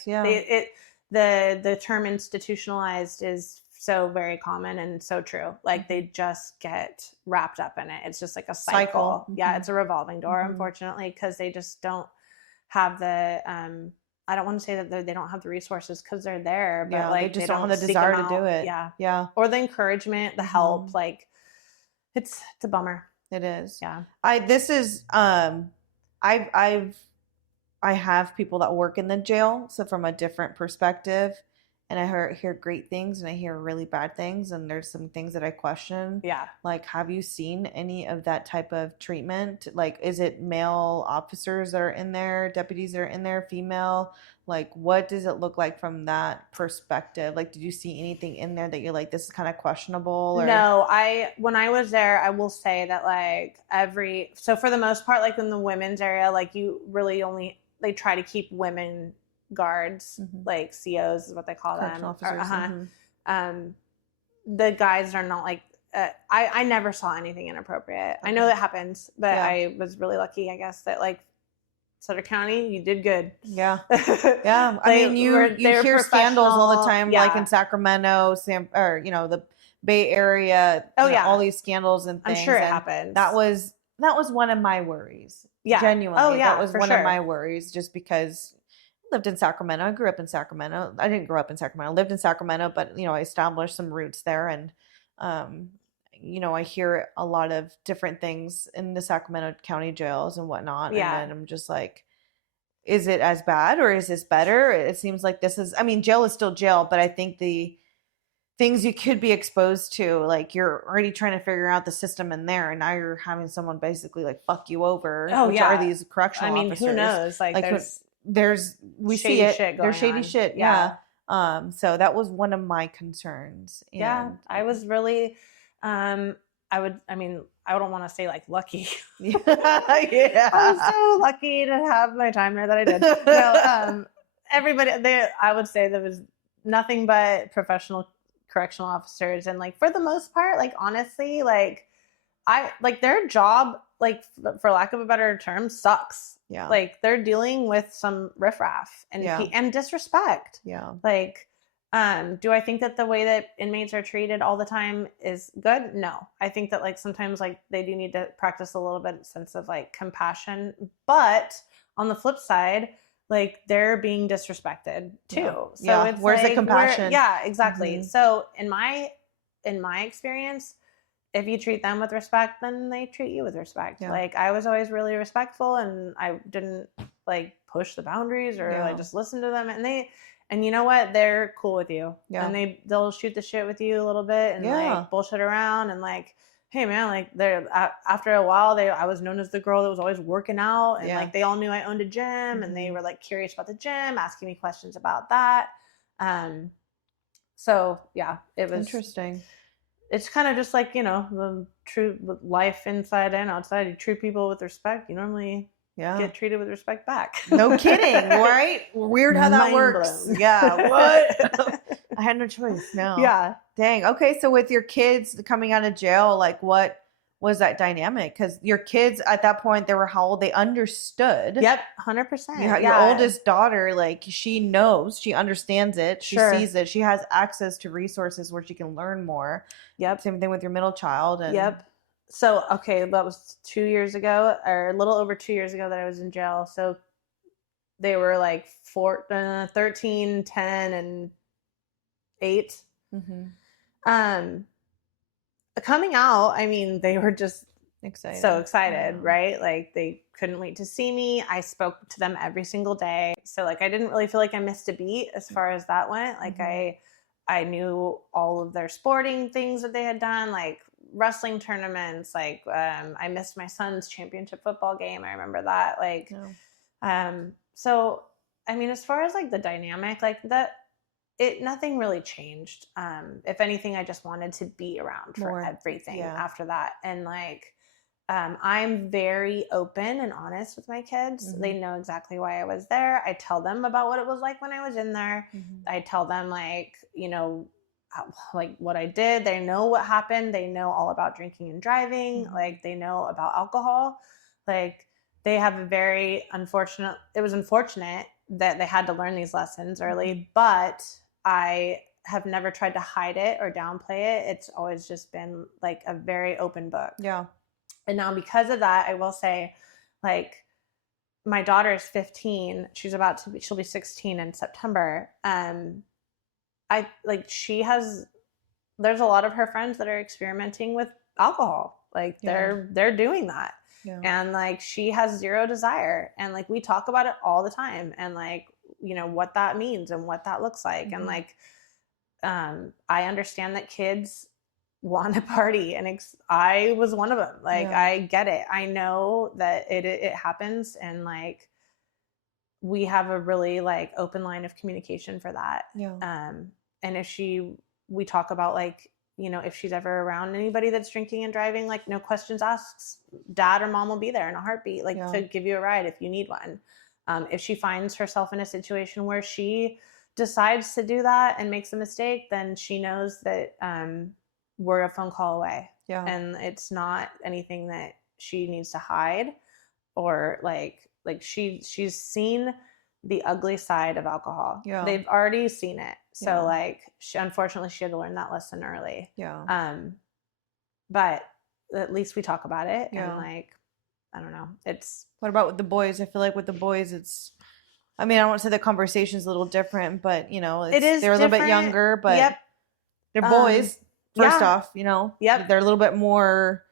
the term institutionalized is so very common and so true. Like they just get wrapped up in it. It's just like a cycle. Mm-hmm. Yeah, it's a revolving door, unfortunately, because they just don't have the I don't want to say that they don't have the resources because they're there, but like they just don't have the desire to do it. Yeah. Or the encouragement, the help. Like it's a bummer. It is. Yeah. I have people that work in the jail, so from a different perspective. And I hear great things and I hear really bad things. And there's some things that I question. Yeah. Like, have you seen any of that type of treatment? Like, is it male officers that are in there, deputies that are in there, female? Like, what does it look like from that perspective? Like, did you see anything in there that you're like, this is kind of questionable? Or? No, when I was there, I will say that like so for the most part, like in the women's area, like you really they try to keep women guards, like COs is what they call them. Officers. The guys are not like I never saw anything inappropriate. I know that happens, but I was really lucky, I guess, that like Sutter County, you did good. Yeah. Yeah. I mean, you hear scandals all the time, like in Sacramento, the Bay Area. All these scandals and things. I'm sure it happens. That was one of my worries. Yeah. Genuinely. Oh, yeah. That was one of my worries, just because I lived in Sacramento. I grew up in Sacramento. I didn't grow up in Sacramento. I lived in Sacramento, but, I established some roots there. And, I hear a lot of different things in the Sacramento County jails and whatnot. Yeah. And then I'm just like, is it as bad or is this better? It seems like jail is still jail, but I think the things you could be exposed to, like you're already trying to figure out the system in there, and now you're having someone basically like fuck you over. Oh, which are these correctional officers? Who knows? Like we see it. There's shady shit. Yeah. So that was one of my concerns. And I was really, I don't want to say like lucky. Yeah. I was so lucky to have my time there that I did. No, I would say there was nothing but professional correctional officers, and like for the most part, like honestly, like their job, like for lack of a better term, sucks. Yeah. Like they're dealing with some riffraff and disrespect. Yeah. Like, do I think that the way that inmates are treated all the time is good? No. I think that like sometimes like they do need to practice a little bit sense of like compassion, but on the flip side, like they're being disrespected too. Yeah. So where's the compassion? Exactly. Mm-hmm. So in my experience, if you treat them with respect, then they treat you with respect. Yeah. Like I was always really respectful, and I didn't like push the boundaries or like just listen to them. And you know what? They're cool with you. Yeah. And they'll shoot the shit with you a little bit and like bullshit around and like hey man, like after a while I was known as the girl that was always working out, and like they all knew I owned a gym, and they were like curious about the gym, asking me questions about that. So yeah, it was interesting. It's kind of just like, the true life inside and outside. You treat people with respect, you normally get treated with respect back. No kidding, right? Weird how that works. Blown. Yeah, what? I had no choice. No. Yeah. Dang. Okay, so with your kids coming out of jail, like what was that dynamic? Because your kids at that point, they were how old? They understood. Yep, 100%. Your oldest daughter, like she knows, she understands it, she sees it, she has access to resources where she can learn more. Yep. Same thing with your middle child. And yep. So, okay, that was 2 years ago, or a little over 2 years ago that I was in jail. So they were like 13, 10, and 8. Coming out, I mean, they were just excited. So excited, right? Like they couldn't wait to see me. I spoke to them every single day. So like I didn't really feel like I missed a beat as far as that went. Like I knew all of their sporting things that they had done, like wrestling tournaments. Like I missed my son's championship football game. I remember that. Like so I mean, as far as like the dynamic, like that, nothing really changed. If anything, I just wanted to be around for everything after that. And like, I'm very open and honest with my kids. They know exactly why I was there. I tell them about what it was like when I was in there. I tell them like, like what I did. They know what happened. They know all about drinking and driving. Like they know about alcohol. Like they have it was unfortunate that they had to learn these lessons early, but I have never tried to hide it or downplay it. It's always just been like a very open book. Yeah. And now because of that, I will say like my daughter is 15. She'll be 16 in September. There's a lot of her friends that are experimenting with alcohol. Like they're doing that. Yeah. And like she has zero desire, and like we talk about it all the time, and like what that means and what that looks like. And like I understand that kids want to party, and I was one of them. Like I get it. I know that it happens, and like we have a really like open line of communication for that. And if we talk about like if she's ever around anybody that's drinking and driving, like no questions asked, dad or mom will be there in a heartbeat, like to give you a ride if you need one. If she finds herself in a situation where she decides to do that and makes a mistake, then she knows that we're a phone call away. Yeah. And it's not anything that she needs to hide, or like she's seen the ugly side of alcohol. Yeah. They've already seen it. So like unfortunately she had to learn that lesson early. Yeah. But at least we talk about it. Yeah. And like, I don't know. What about with the boys? I feel like with the boys, I won't say the conversation's a little different, but it is. They're a little bit younger, but they're boys. First off, they're a little bit more.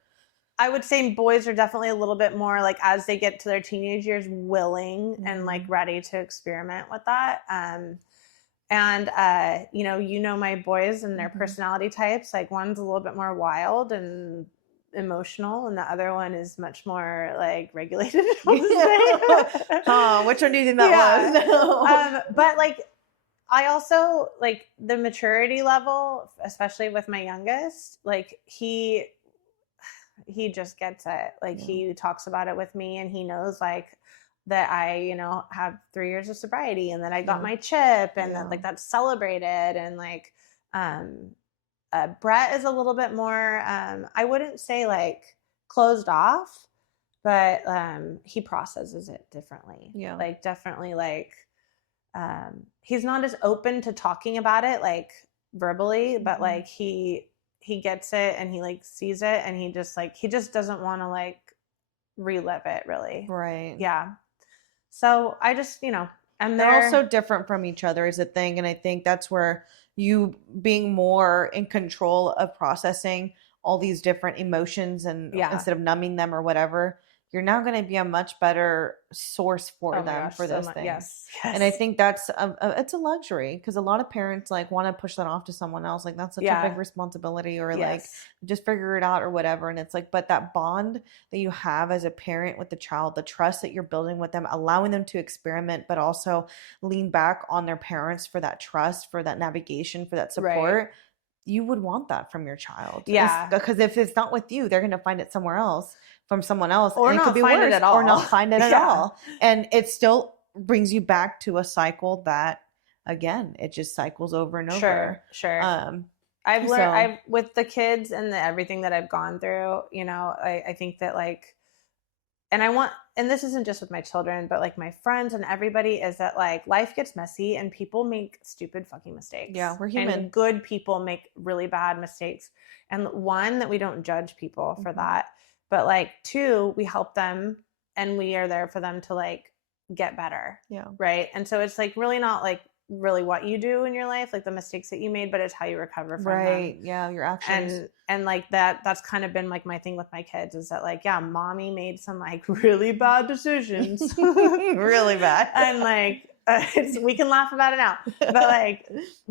I would say boys are definitely a little bit more like as they get to their teenage years, willing and like ready to experiment with that. And my boys and their personality types. Like one's a little bit more wild and emotional, and the other one is much more like regulated. Which one do you think that was? But like I also like the maturity level, especially with my youngest, like he just gets it. Like he talks about it with me, and he knows like that I, have 3 years of sobriety, and that I got my chip, and that like that's celebrated. And like, Brett is a little bit more, I wouldn't say like closed off, but he processes it differently. Yeah. Like definitely like, he's not as open to talking about it like verbally, but like he gets it, and he like sees it, and he just doesn't want to like relive it really. Right. Yeah. So I just, and they're also different from each other is a thing. And I think that's where you being more in control of processing all these different emotions and instead of numbing them or whatever, you're now going to be a much better source for them for those things. Yes. And I think that's it's a luxury, because a lot of parents like want to push that off to someone else. Like, that's such a big responsibility, or like just figure it out or whatever. And it's like, but that bond that you have as a parent with the child, the trust that you're building with them, allowing them to experiment, but also lean back on their parents for that trust, for that navigation, for that support. You would want that from your child. Yeah. Because if it's not with you, they're going to find it somewhere else from someone else. Or and not it could be find worse, it at all. or not find it at all. And it still brings you back to a cycle that, again, it just cycles over and over. Sure. I've learned with the kids and everything that I've gone through, you know, I think that like, and this isn't just with my children, but like my friends and everybody, is that like life gets messy and people make stupid fucking mistakes. Yeah, we're human. And good people make really bad mistakes. And one, that we don't judge people for that. But like, two, we help them and we are there for them to like get better. Yeah. Right. And so it's like really not like really what you do in your life, like the mistakes that you made, but it's how you recover from them. Yeah, your actions. And like that's kind of been like my thing with my kids, is that like, yeah, mommy made some like really bad decisions. Really bad. And like we can laugh about it now,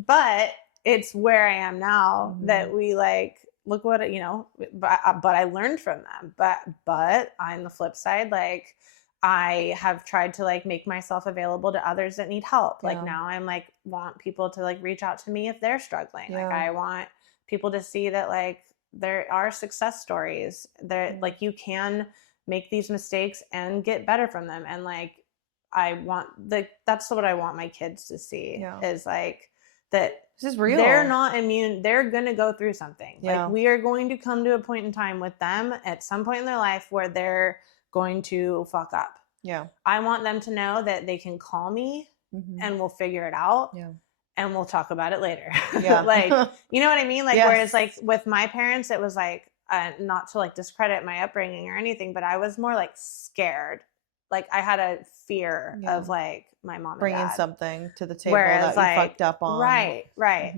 but it's where I am now, that we like, look what you know, but I learned from them, but on the flip side, like I have tried to like make myself available to others that need help. Like now I'm like, want people to like reach out to me if they're struggling. Like I want people to see that like there are success stories that like you can make these mistakes and get better from them. And like, that's what I want my kids to see, is like that this is real. They're not immune. They're going to go through something. Like we are going to come to a point in time with them at some point in their life where they're going to fuck up. Yeah. I want them to know that they can call me and we'll figure it out. Yeah. And we'll talk about it later. Yeah. Like, you know what I mean? Like, whereas like with my parents, it was like, not to like discredit my upbringing or anything, but I was more like scared. Like I had a fear of like my mom bringing and dad. Something to the table that you fucked up on. Right.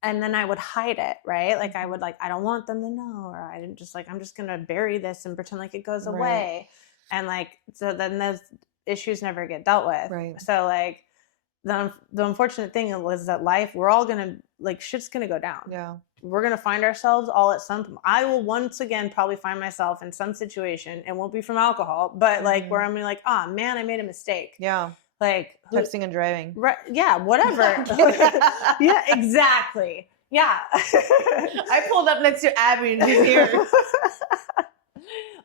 And then I would hide it, right? Like I would like, I don't want them to know, or I didn't just like, I'm just going to bury this and pretend like it goes away. And like, so then those issues never get dealt with. Right. So like the unfortunate thing is that life, we're all going to like, shit's going to go down. Yeah. We're going to find ourselves all at some, I will once again probably find myself in some situation, and won't be from alcohol, but like where I'm like, oh man, I made a mistake. Yeah. Like texting and driving. Right. Yeah. Whatever. Yeah, exactly. Yeah. I pulled up next to Abbey and she's here.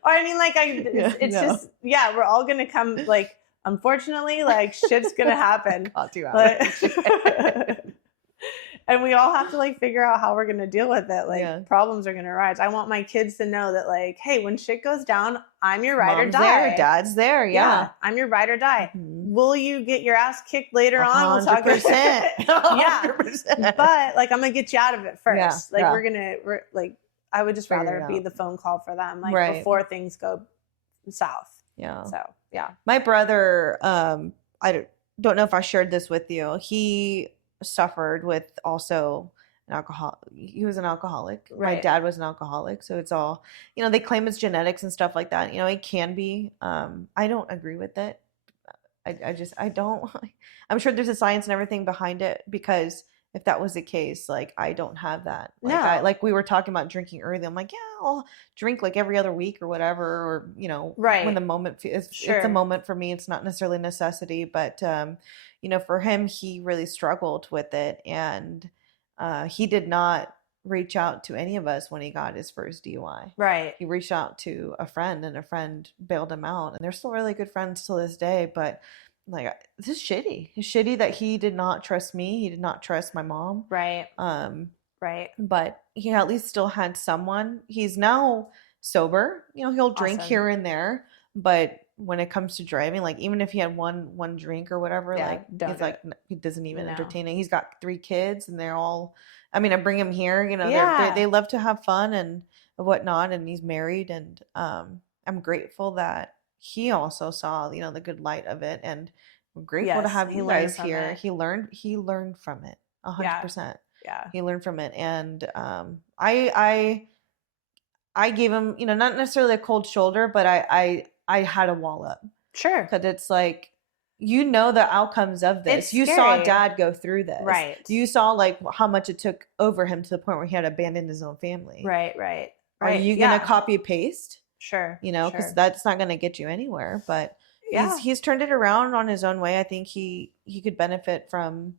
Or I mean, like, it's just, we're all going to come, like, unfortunately, like, shit's going to happen. And we all have to, like, figure out how we're going to deal with it. Like, problems are going to arise. I want my kids to know that, like, hey, when shit goes down, I'm your ride or die. There, Dad's there, yeah. I'm your ride or die. Will you get your ass kicked later on? We'll talk about it. 100%. But, like, I'm going to get you out of it first. Yeah, like, I would just rather be the phone call for them, like, before things go south. Yeah. So, yeah. My brother, I don't know if I shared this with you. He suffered with also an alcohol. He was an alcoholic. Right. My dad was an alcoholic. So it's all, you know, they claim it's genetics and stuff like that. You know, it can be. I don't agree with it. I don't. I'm sure there's a science and everything behind it, because if that was the case, like, I don't have that. Like, like we were talking about drinking early. I'm like, yeah, I'll drink like every other week or whatever, or, you know, when the moment it's a moment for me. It's not necessarily a necessity, but, you know, for him, he really struggled with it. And he did not reach out to any of us when he got his first DUI. Right. He reached out to a friend, and a friend bailed him out. And they're still really good friends to this day. But like, this is shitty. It's shitty that he did not trust me. He did not trust my mom. Right. Right. But he at least still had someone. He's now sober. You know, he'll drink here and there, but when it comes to driving, like, even if he had one drink or whatever, like, he's like, he doesn't even entertain it. He's got 3 kids, and they're all, I mean, I bring him here, you know, they love to have fun and whatnot, and he's married, and I'm grateful that he also saw, you know, the good light of it, and I'm grateful to have you guys here. He learned from it 100%. Yeah. He learned from it. And I gave him, you know, not necessarily a cold shoulder, but I had a wall up. Sure. Because it's like, you know the outcomes of this. It's you scary. saw Dad go through this. Right. You saw like how much it took over him to the point where he had to abandon his own family. Right. Are you going to copy paste? Sure. You know, because that's not going to get you anywhere. But yeah, he's turned it around on his own way. I think he could benefit from,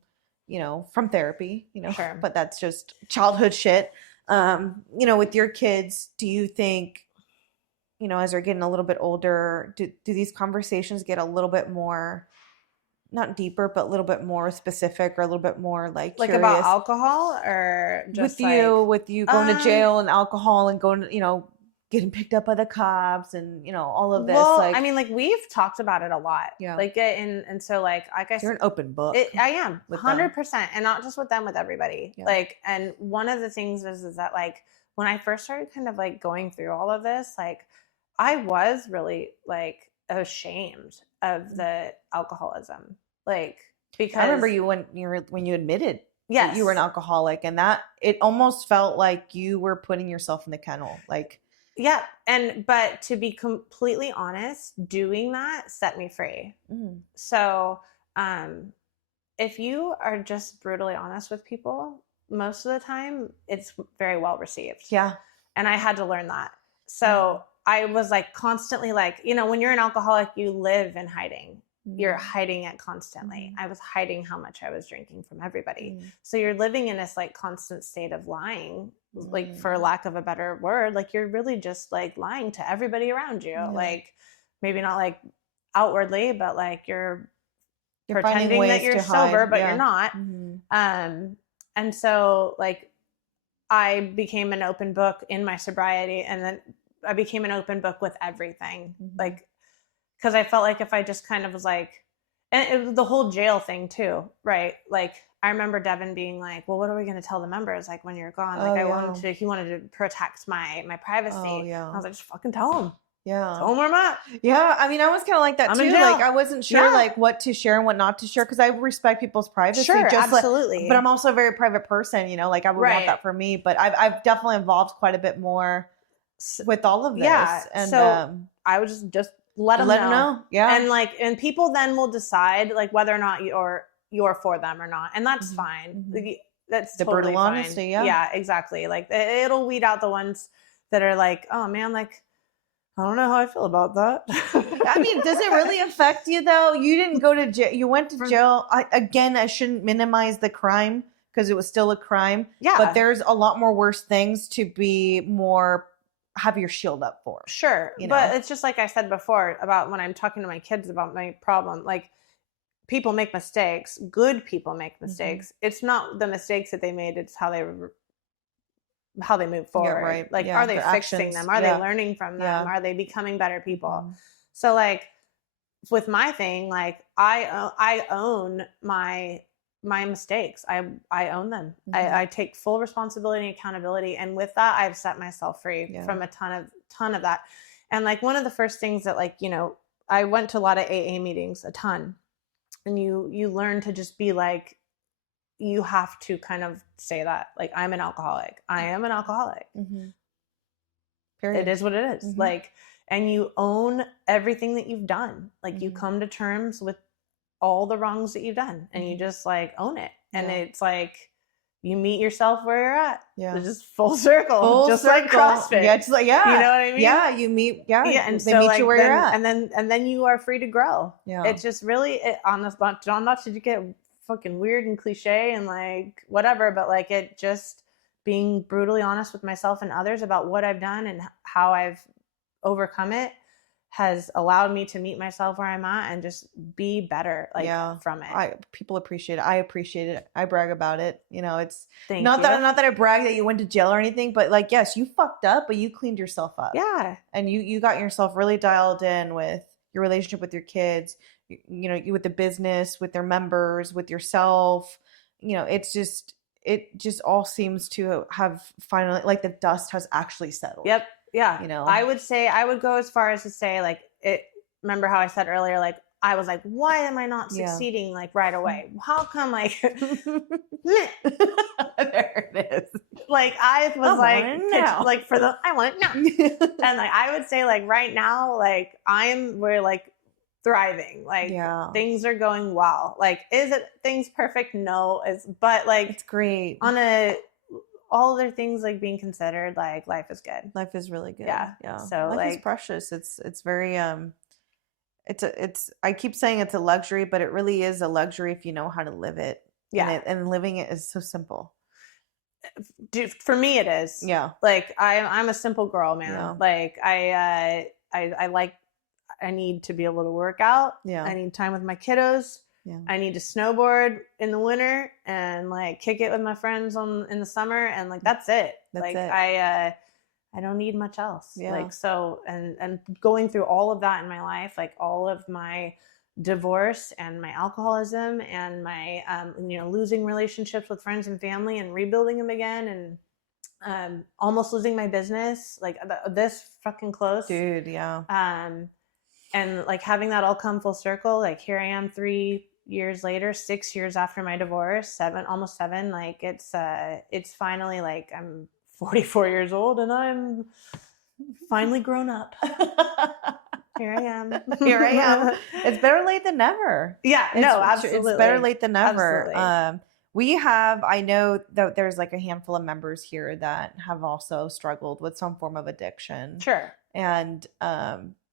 you know, from therapy, you know, sure. But that's just childhood shit. You know, with your kids, do you think, you know, as they're getting a little bit older, do these conversations get a little bit more, not deeper, but a little bit more specific or a little bit more like curious? about alcohol or just with you going to jail and alcohol and going, you know, getting picked up by the cops and, you know, all of this. Well, like, I mean, like we've talked about it a lot. Yeah. Like, and so like I said, you're an open book. I am 100%, and not just with them, with everybody. Yeah. Like, and one of the things is that like when I first started kind of like going through all of this, like I was really like ashamed of the alcoholism, like because I remember you when you admitted yes, that you were an alcoholic, and that it almost felt like you were putting yourself in the kennel, like. Yeah. But to be completely honest, doing that set me free. Mm. So, if you are just brutally honest with people, most of the time it's very well received. Yeah. And I had to learn that. So I was like constantly like, you know, when you're an alcoholic, you live in hiding. You're hiding it constantly. I was hiding how much I was drinking from everybody. So you're living in this like constant state of lying, like for lack of a better word, like you're really just like lying to everybody around you. Like maybe not like outwardly, but like you're pretending that you're sober, but you're not. And so like I became an open book in my sobriety, and then I became an open book with everything. Like, because I felt like if I just kind of was like, and it was the whole jail thing too, right? Like I remember Devin being like, well, what are we going to tell the members? Like when you're gone, like he wanted to protect my privacy. I was like, just fucking tell them. Yeah. Tell them where I'm at. Yeah. I mean, I was kind of like that too. Like I wasn't sure like what to share and what not to share, because I respect people's privacy. Sure, absolutely. But I'm also a very private person, you know, like I would want that for me, but I've definitely evolved quite a bit more with all of this. Yeah. And so I would just let them know. Yeah. And like, and people then will decide like whether or not you're for them or not. And that's fine. That's the totally brutal fine. honesty. Yeah. Yeah, exactly. Like it'll weed out the ones that are like, oh man, like, I don't know how I feel about that. I mean, does it really affect you though? You didn't go to jail. You went to jail. I shouldn't minimize the crime because it was still a crime. Yeah. But there's a lot more worse things to be more have your shield up for. Sure. You know? But it's just like I said before about when I'm talking to my kids about my problem, like people make mistakes. Good people make mistakes. It's not the mistakes that they made. It's how they move forward. Yeah, right. Like, are they fixing them? Are they learning from them? Are they becoming better people? So like with my thing, like I own my mistakes. I own them. I take full responsibility and accountability. And with that, I've set myself free from a ton of that. And like one of the first things that like, you know, I went to a lot of AA meetings, a ton. And you learn to just be like, you have to kind of say that, like, I'm an alcoholic. I am an alcoholic. Period. It is what it is. Like, and you own everything that you've done. Like you come to terms with all the wrongs that you've done and you just like own it. And it's like, you meet yourself where you're at. Yeah. It's just full circle. Just like CrossFit. Yeah. It's like, yeah. You know what I mean? Yeah. You meet, and they so meet like, you where you're at. And then you are free to grow. Yeah. It's just really on the spot. Not to get fucking weird and cliche and like whatever, but like it just being brutally honest with myself and others about what I've done and how I've overcome it has allowed me to meet myself where I'm at and just be better from it. People appreciate it. I appreciate it. I brag about it. You know, it's not that I brag that you went to jail or anything, but like, yes, you fucked up, but you cleaned yourself up. Yeah. And you got yourself really dialed in with your relationship with your kids, you know, with the business, with their members, with yourself. You know, it just all seems to have finally, like the dust has actually settled. Yep. Yeah. You know, I would go as far as to say like remember how I said earlier, like I was like, why am I not succeeding like right away? How come like there it is. like I was like I want it now. And like I would say like right now, like we're like thriving. Like things are going well. Like is it things perfect? No, but like it's great. On all other things like being considered, like life is good. Life is really good. Yeah. So life is precious. It's very it's I keep saying it's a luxury, but it really is a luxury if you know how to live it. Yeah. And living it is so simple. Dude, for me it is. Yeah. Like I'm a simple girl, man. Yeah. Like I need to be able to work out. Yeah. I need time with my kiddos. Yeah. I need to snowboard in the winter and like kick it with my friends in the summer, and like that's it. I don't need much else. Yeah. Like so and going through all of that in my life, like all of my divorce and my alcoholism and my losing relationships with friends and family and rebuilding them again, and almost losing my business, like this fucking close, dude. Yeah. And like having that all come full circle, like here I am 3 years later, 6 years after my divorce, almost 7, like it's finally like I'm 44 years old and I'm finally grown up. Here I am. It's better late than never. Yeah, absolutely. It's better late than never. I know that there's like a handful of members here that have also struggled with some form of addiction. Sure. And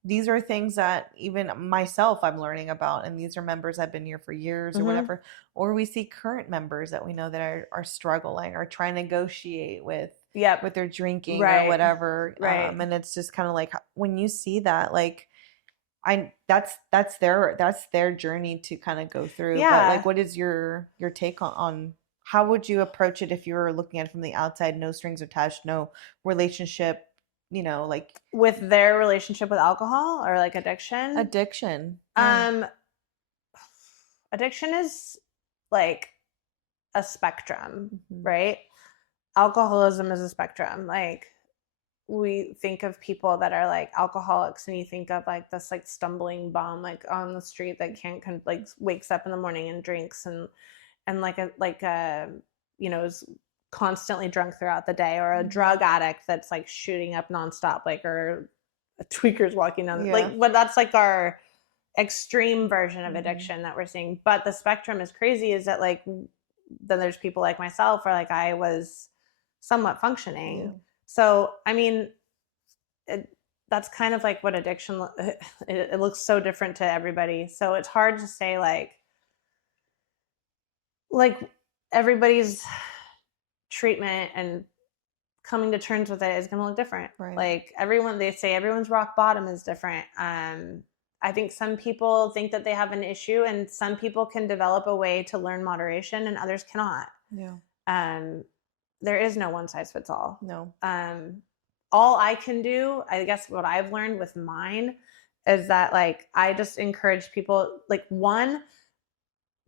these are things that even myself I'm learning about, and these are members that have been here for years or whatever. Or we see current members that we know that are struggling or trying to negotiate with their drinking or whatever. Right. And it's just kind of like when you see that, like that's their journey to kind of go through. Yeah. But like, what is your take on how would you approach it if you were looking at it from the outside, no strings attached, no relationship, like with their relationship with alcohol or like addiction? Addiction is like a spectrum, right? Alcoholism is a spectrum. Like we think of people that are like alcoholics and you think of like this like stumbling bum like on the street that can't like wakes up in the morning and drinks and is constantly drunk throughout the day, or a drug addict that's like shooting up nonstop, like, or a tweaker's walking down like, but that's like our extreme version of addiction that we're seeing. But the spectrum is crazy is that like then there's people like myself where like I was somewhat functioning. So I mean that's kind of like what addiction it looks so different to everybody, so it's hard to say like everybody's treatment and coming to terms with it is going to look different. Right. Like they say everyone's rock bottom is different. I think some people think that they have an issue, and some people can develop a way to learn moderation and others cannot. Yeah. There is no one size fits all. No. All I can do, I guess what I've learned with mine is that like I just encourage people, like, one,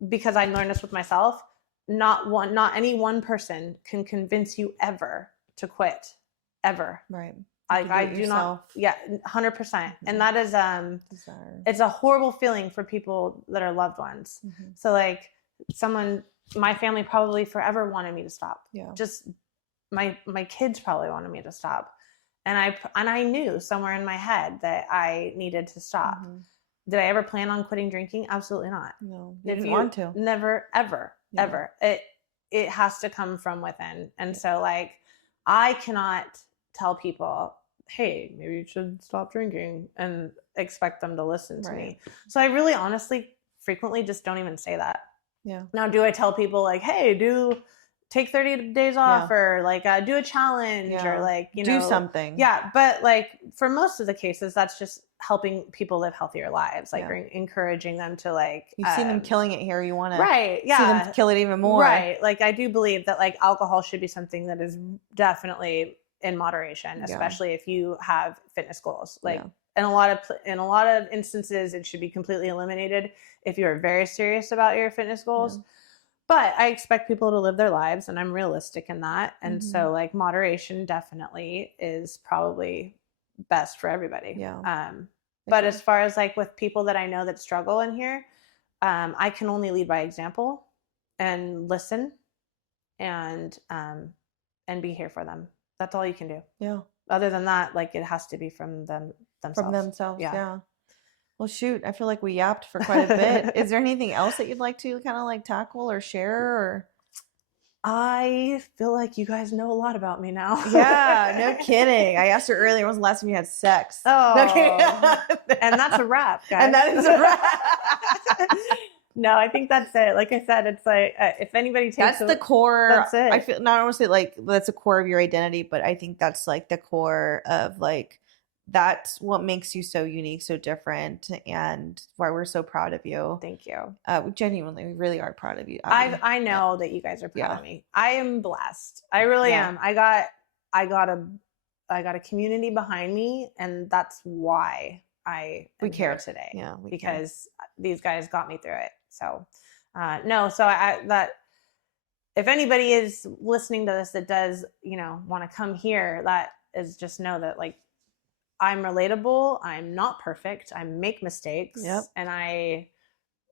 because I learned this with myself, not any one person can convince you ever to quit, ever. Right. Like I do not. Yeah, 100%. And that is it's a horrible feeling for people that are loved ones. So like my family probably forever wanted me to stop. Yeah. Just my kids probably wanted me to stop, and I knew somewhere in my head that I needed to stop. Did I ever plan on quitting drinking? Absolutely not. No, you didn't want to. Never, ever. Yeah. Ever. It has to come from within. And so like I cannot tell people, hey, maybe you should stop drinking and expect them to listen to me. So I really honestly frequently just don't even say that. Yeah. Now, do I tell people like, hey, take 30 days off, or like do a challenge, or like, do something. Yeah. But like for most of the cases, that's just helping people live healthier lives, like encouraging them to like, you see them killing it here, you want to see them kill it even more. Right. Like I do believe that like alcohol should be something that is definitely in moderation, especially if you have fitness goals. Like in a lot of instances, it should be completely eliminated if you're very serious about your fitness goals. But I expect people to live their lives, and I'm realistic in that. And so like moderation definitely is probably best for everybody. Yeah. But as far as like with people that I know that struggle in here, I can only lead by example and listen and and be here for them. That's all you can do. Yeah. Other than that, like, it has to be from themselves. From themselves. Yeah. Yeah. Well, shoot, I feel like we yapped for quite a bit. Is there anything else that you'd like to kind of like tackle or share? Or I feel like you guys know a lot about me now. yeah, no kidding. I asked her earlier, when was the last time you had sex? Oh, No kidding. and that's a wrap, guys. And that is a wrap. No, I think that's it. Like I said, it's like if anybody takes That's the core. That's it. I feel not only like that's the core of your identity, but I think that's like the core of like that's what makes you so unique, so different, and why we're so proud of you. Thank you. We genuinely, we really are proud of you. I know that you guys are proud of me. I am blessed. I really am. I got a community behind me, and that's why we care today. Yeah, because these guys got me through it. So no, so that if anybody is listening to this that does, want to come here, that is just know that like I'm relatable. I'm not perfect. I make mistakes. Yep. And I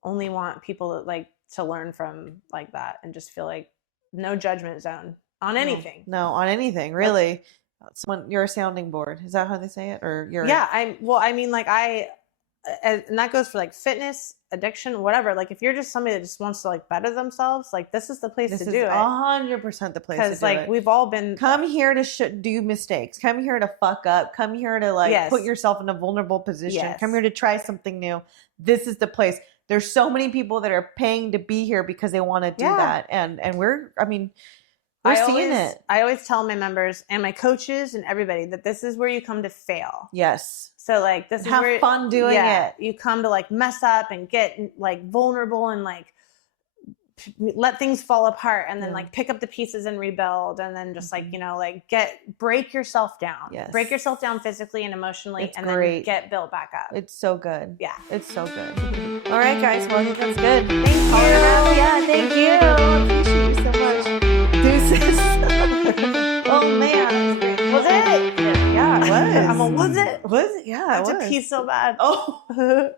only want people that like to learn from like that and just feel like no judgment zone on anything. No, on anything, really. You're a sounding board. Is that how they say it? Or you're and that goes for like fitness, addiction, whatever. Like if you're just somebody that just wants to like better themselves, like this is the place to do it. 100% the place to do it. Because like we've all been come here to do mistakes. Come here to fuck up. Come here to like put yourself in a vulnerable position. Yes. Come here to try something new. This is the place. There's so many people that are paying to be here because they want to do that. And we're seeing it. I always tell my members and my coaches and everybody that this is where you come to fail. Yes. So like this is have where fun doing it. You come to like mess up and get like vulnerable and like let things fall apart and then like pick up the pieces and rebuild and then just like like break yourself down. Yes. Break yourself down physically and emotionally It's and great. then get built back up. It's so good. Yeah. It's so good. All right, guys. Well, I think that's good. Thank you. Yeah, thank you. I appreciate you so much. Deuces. Oh man. Was it? Yeah, it was. Was it? Was it? Yeah, I it had to was. pee so bad. Oh.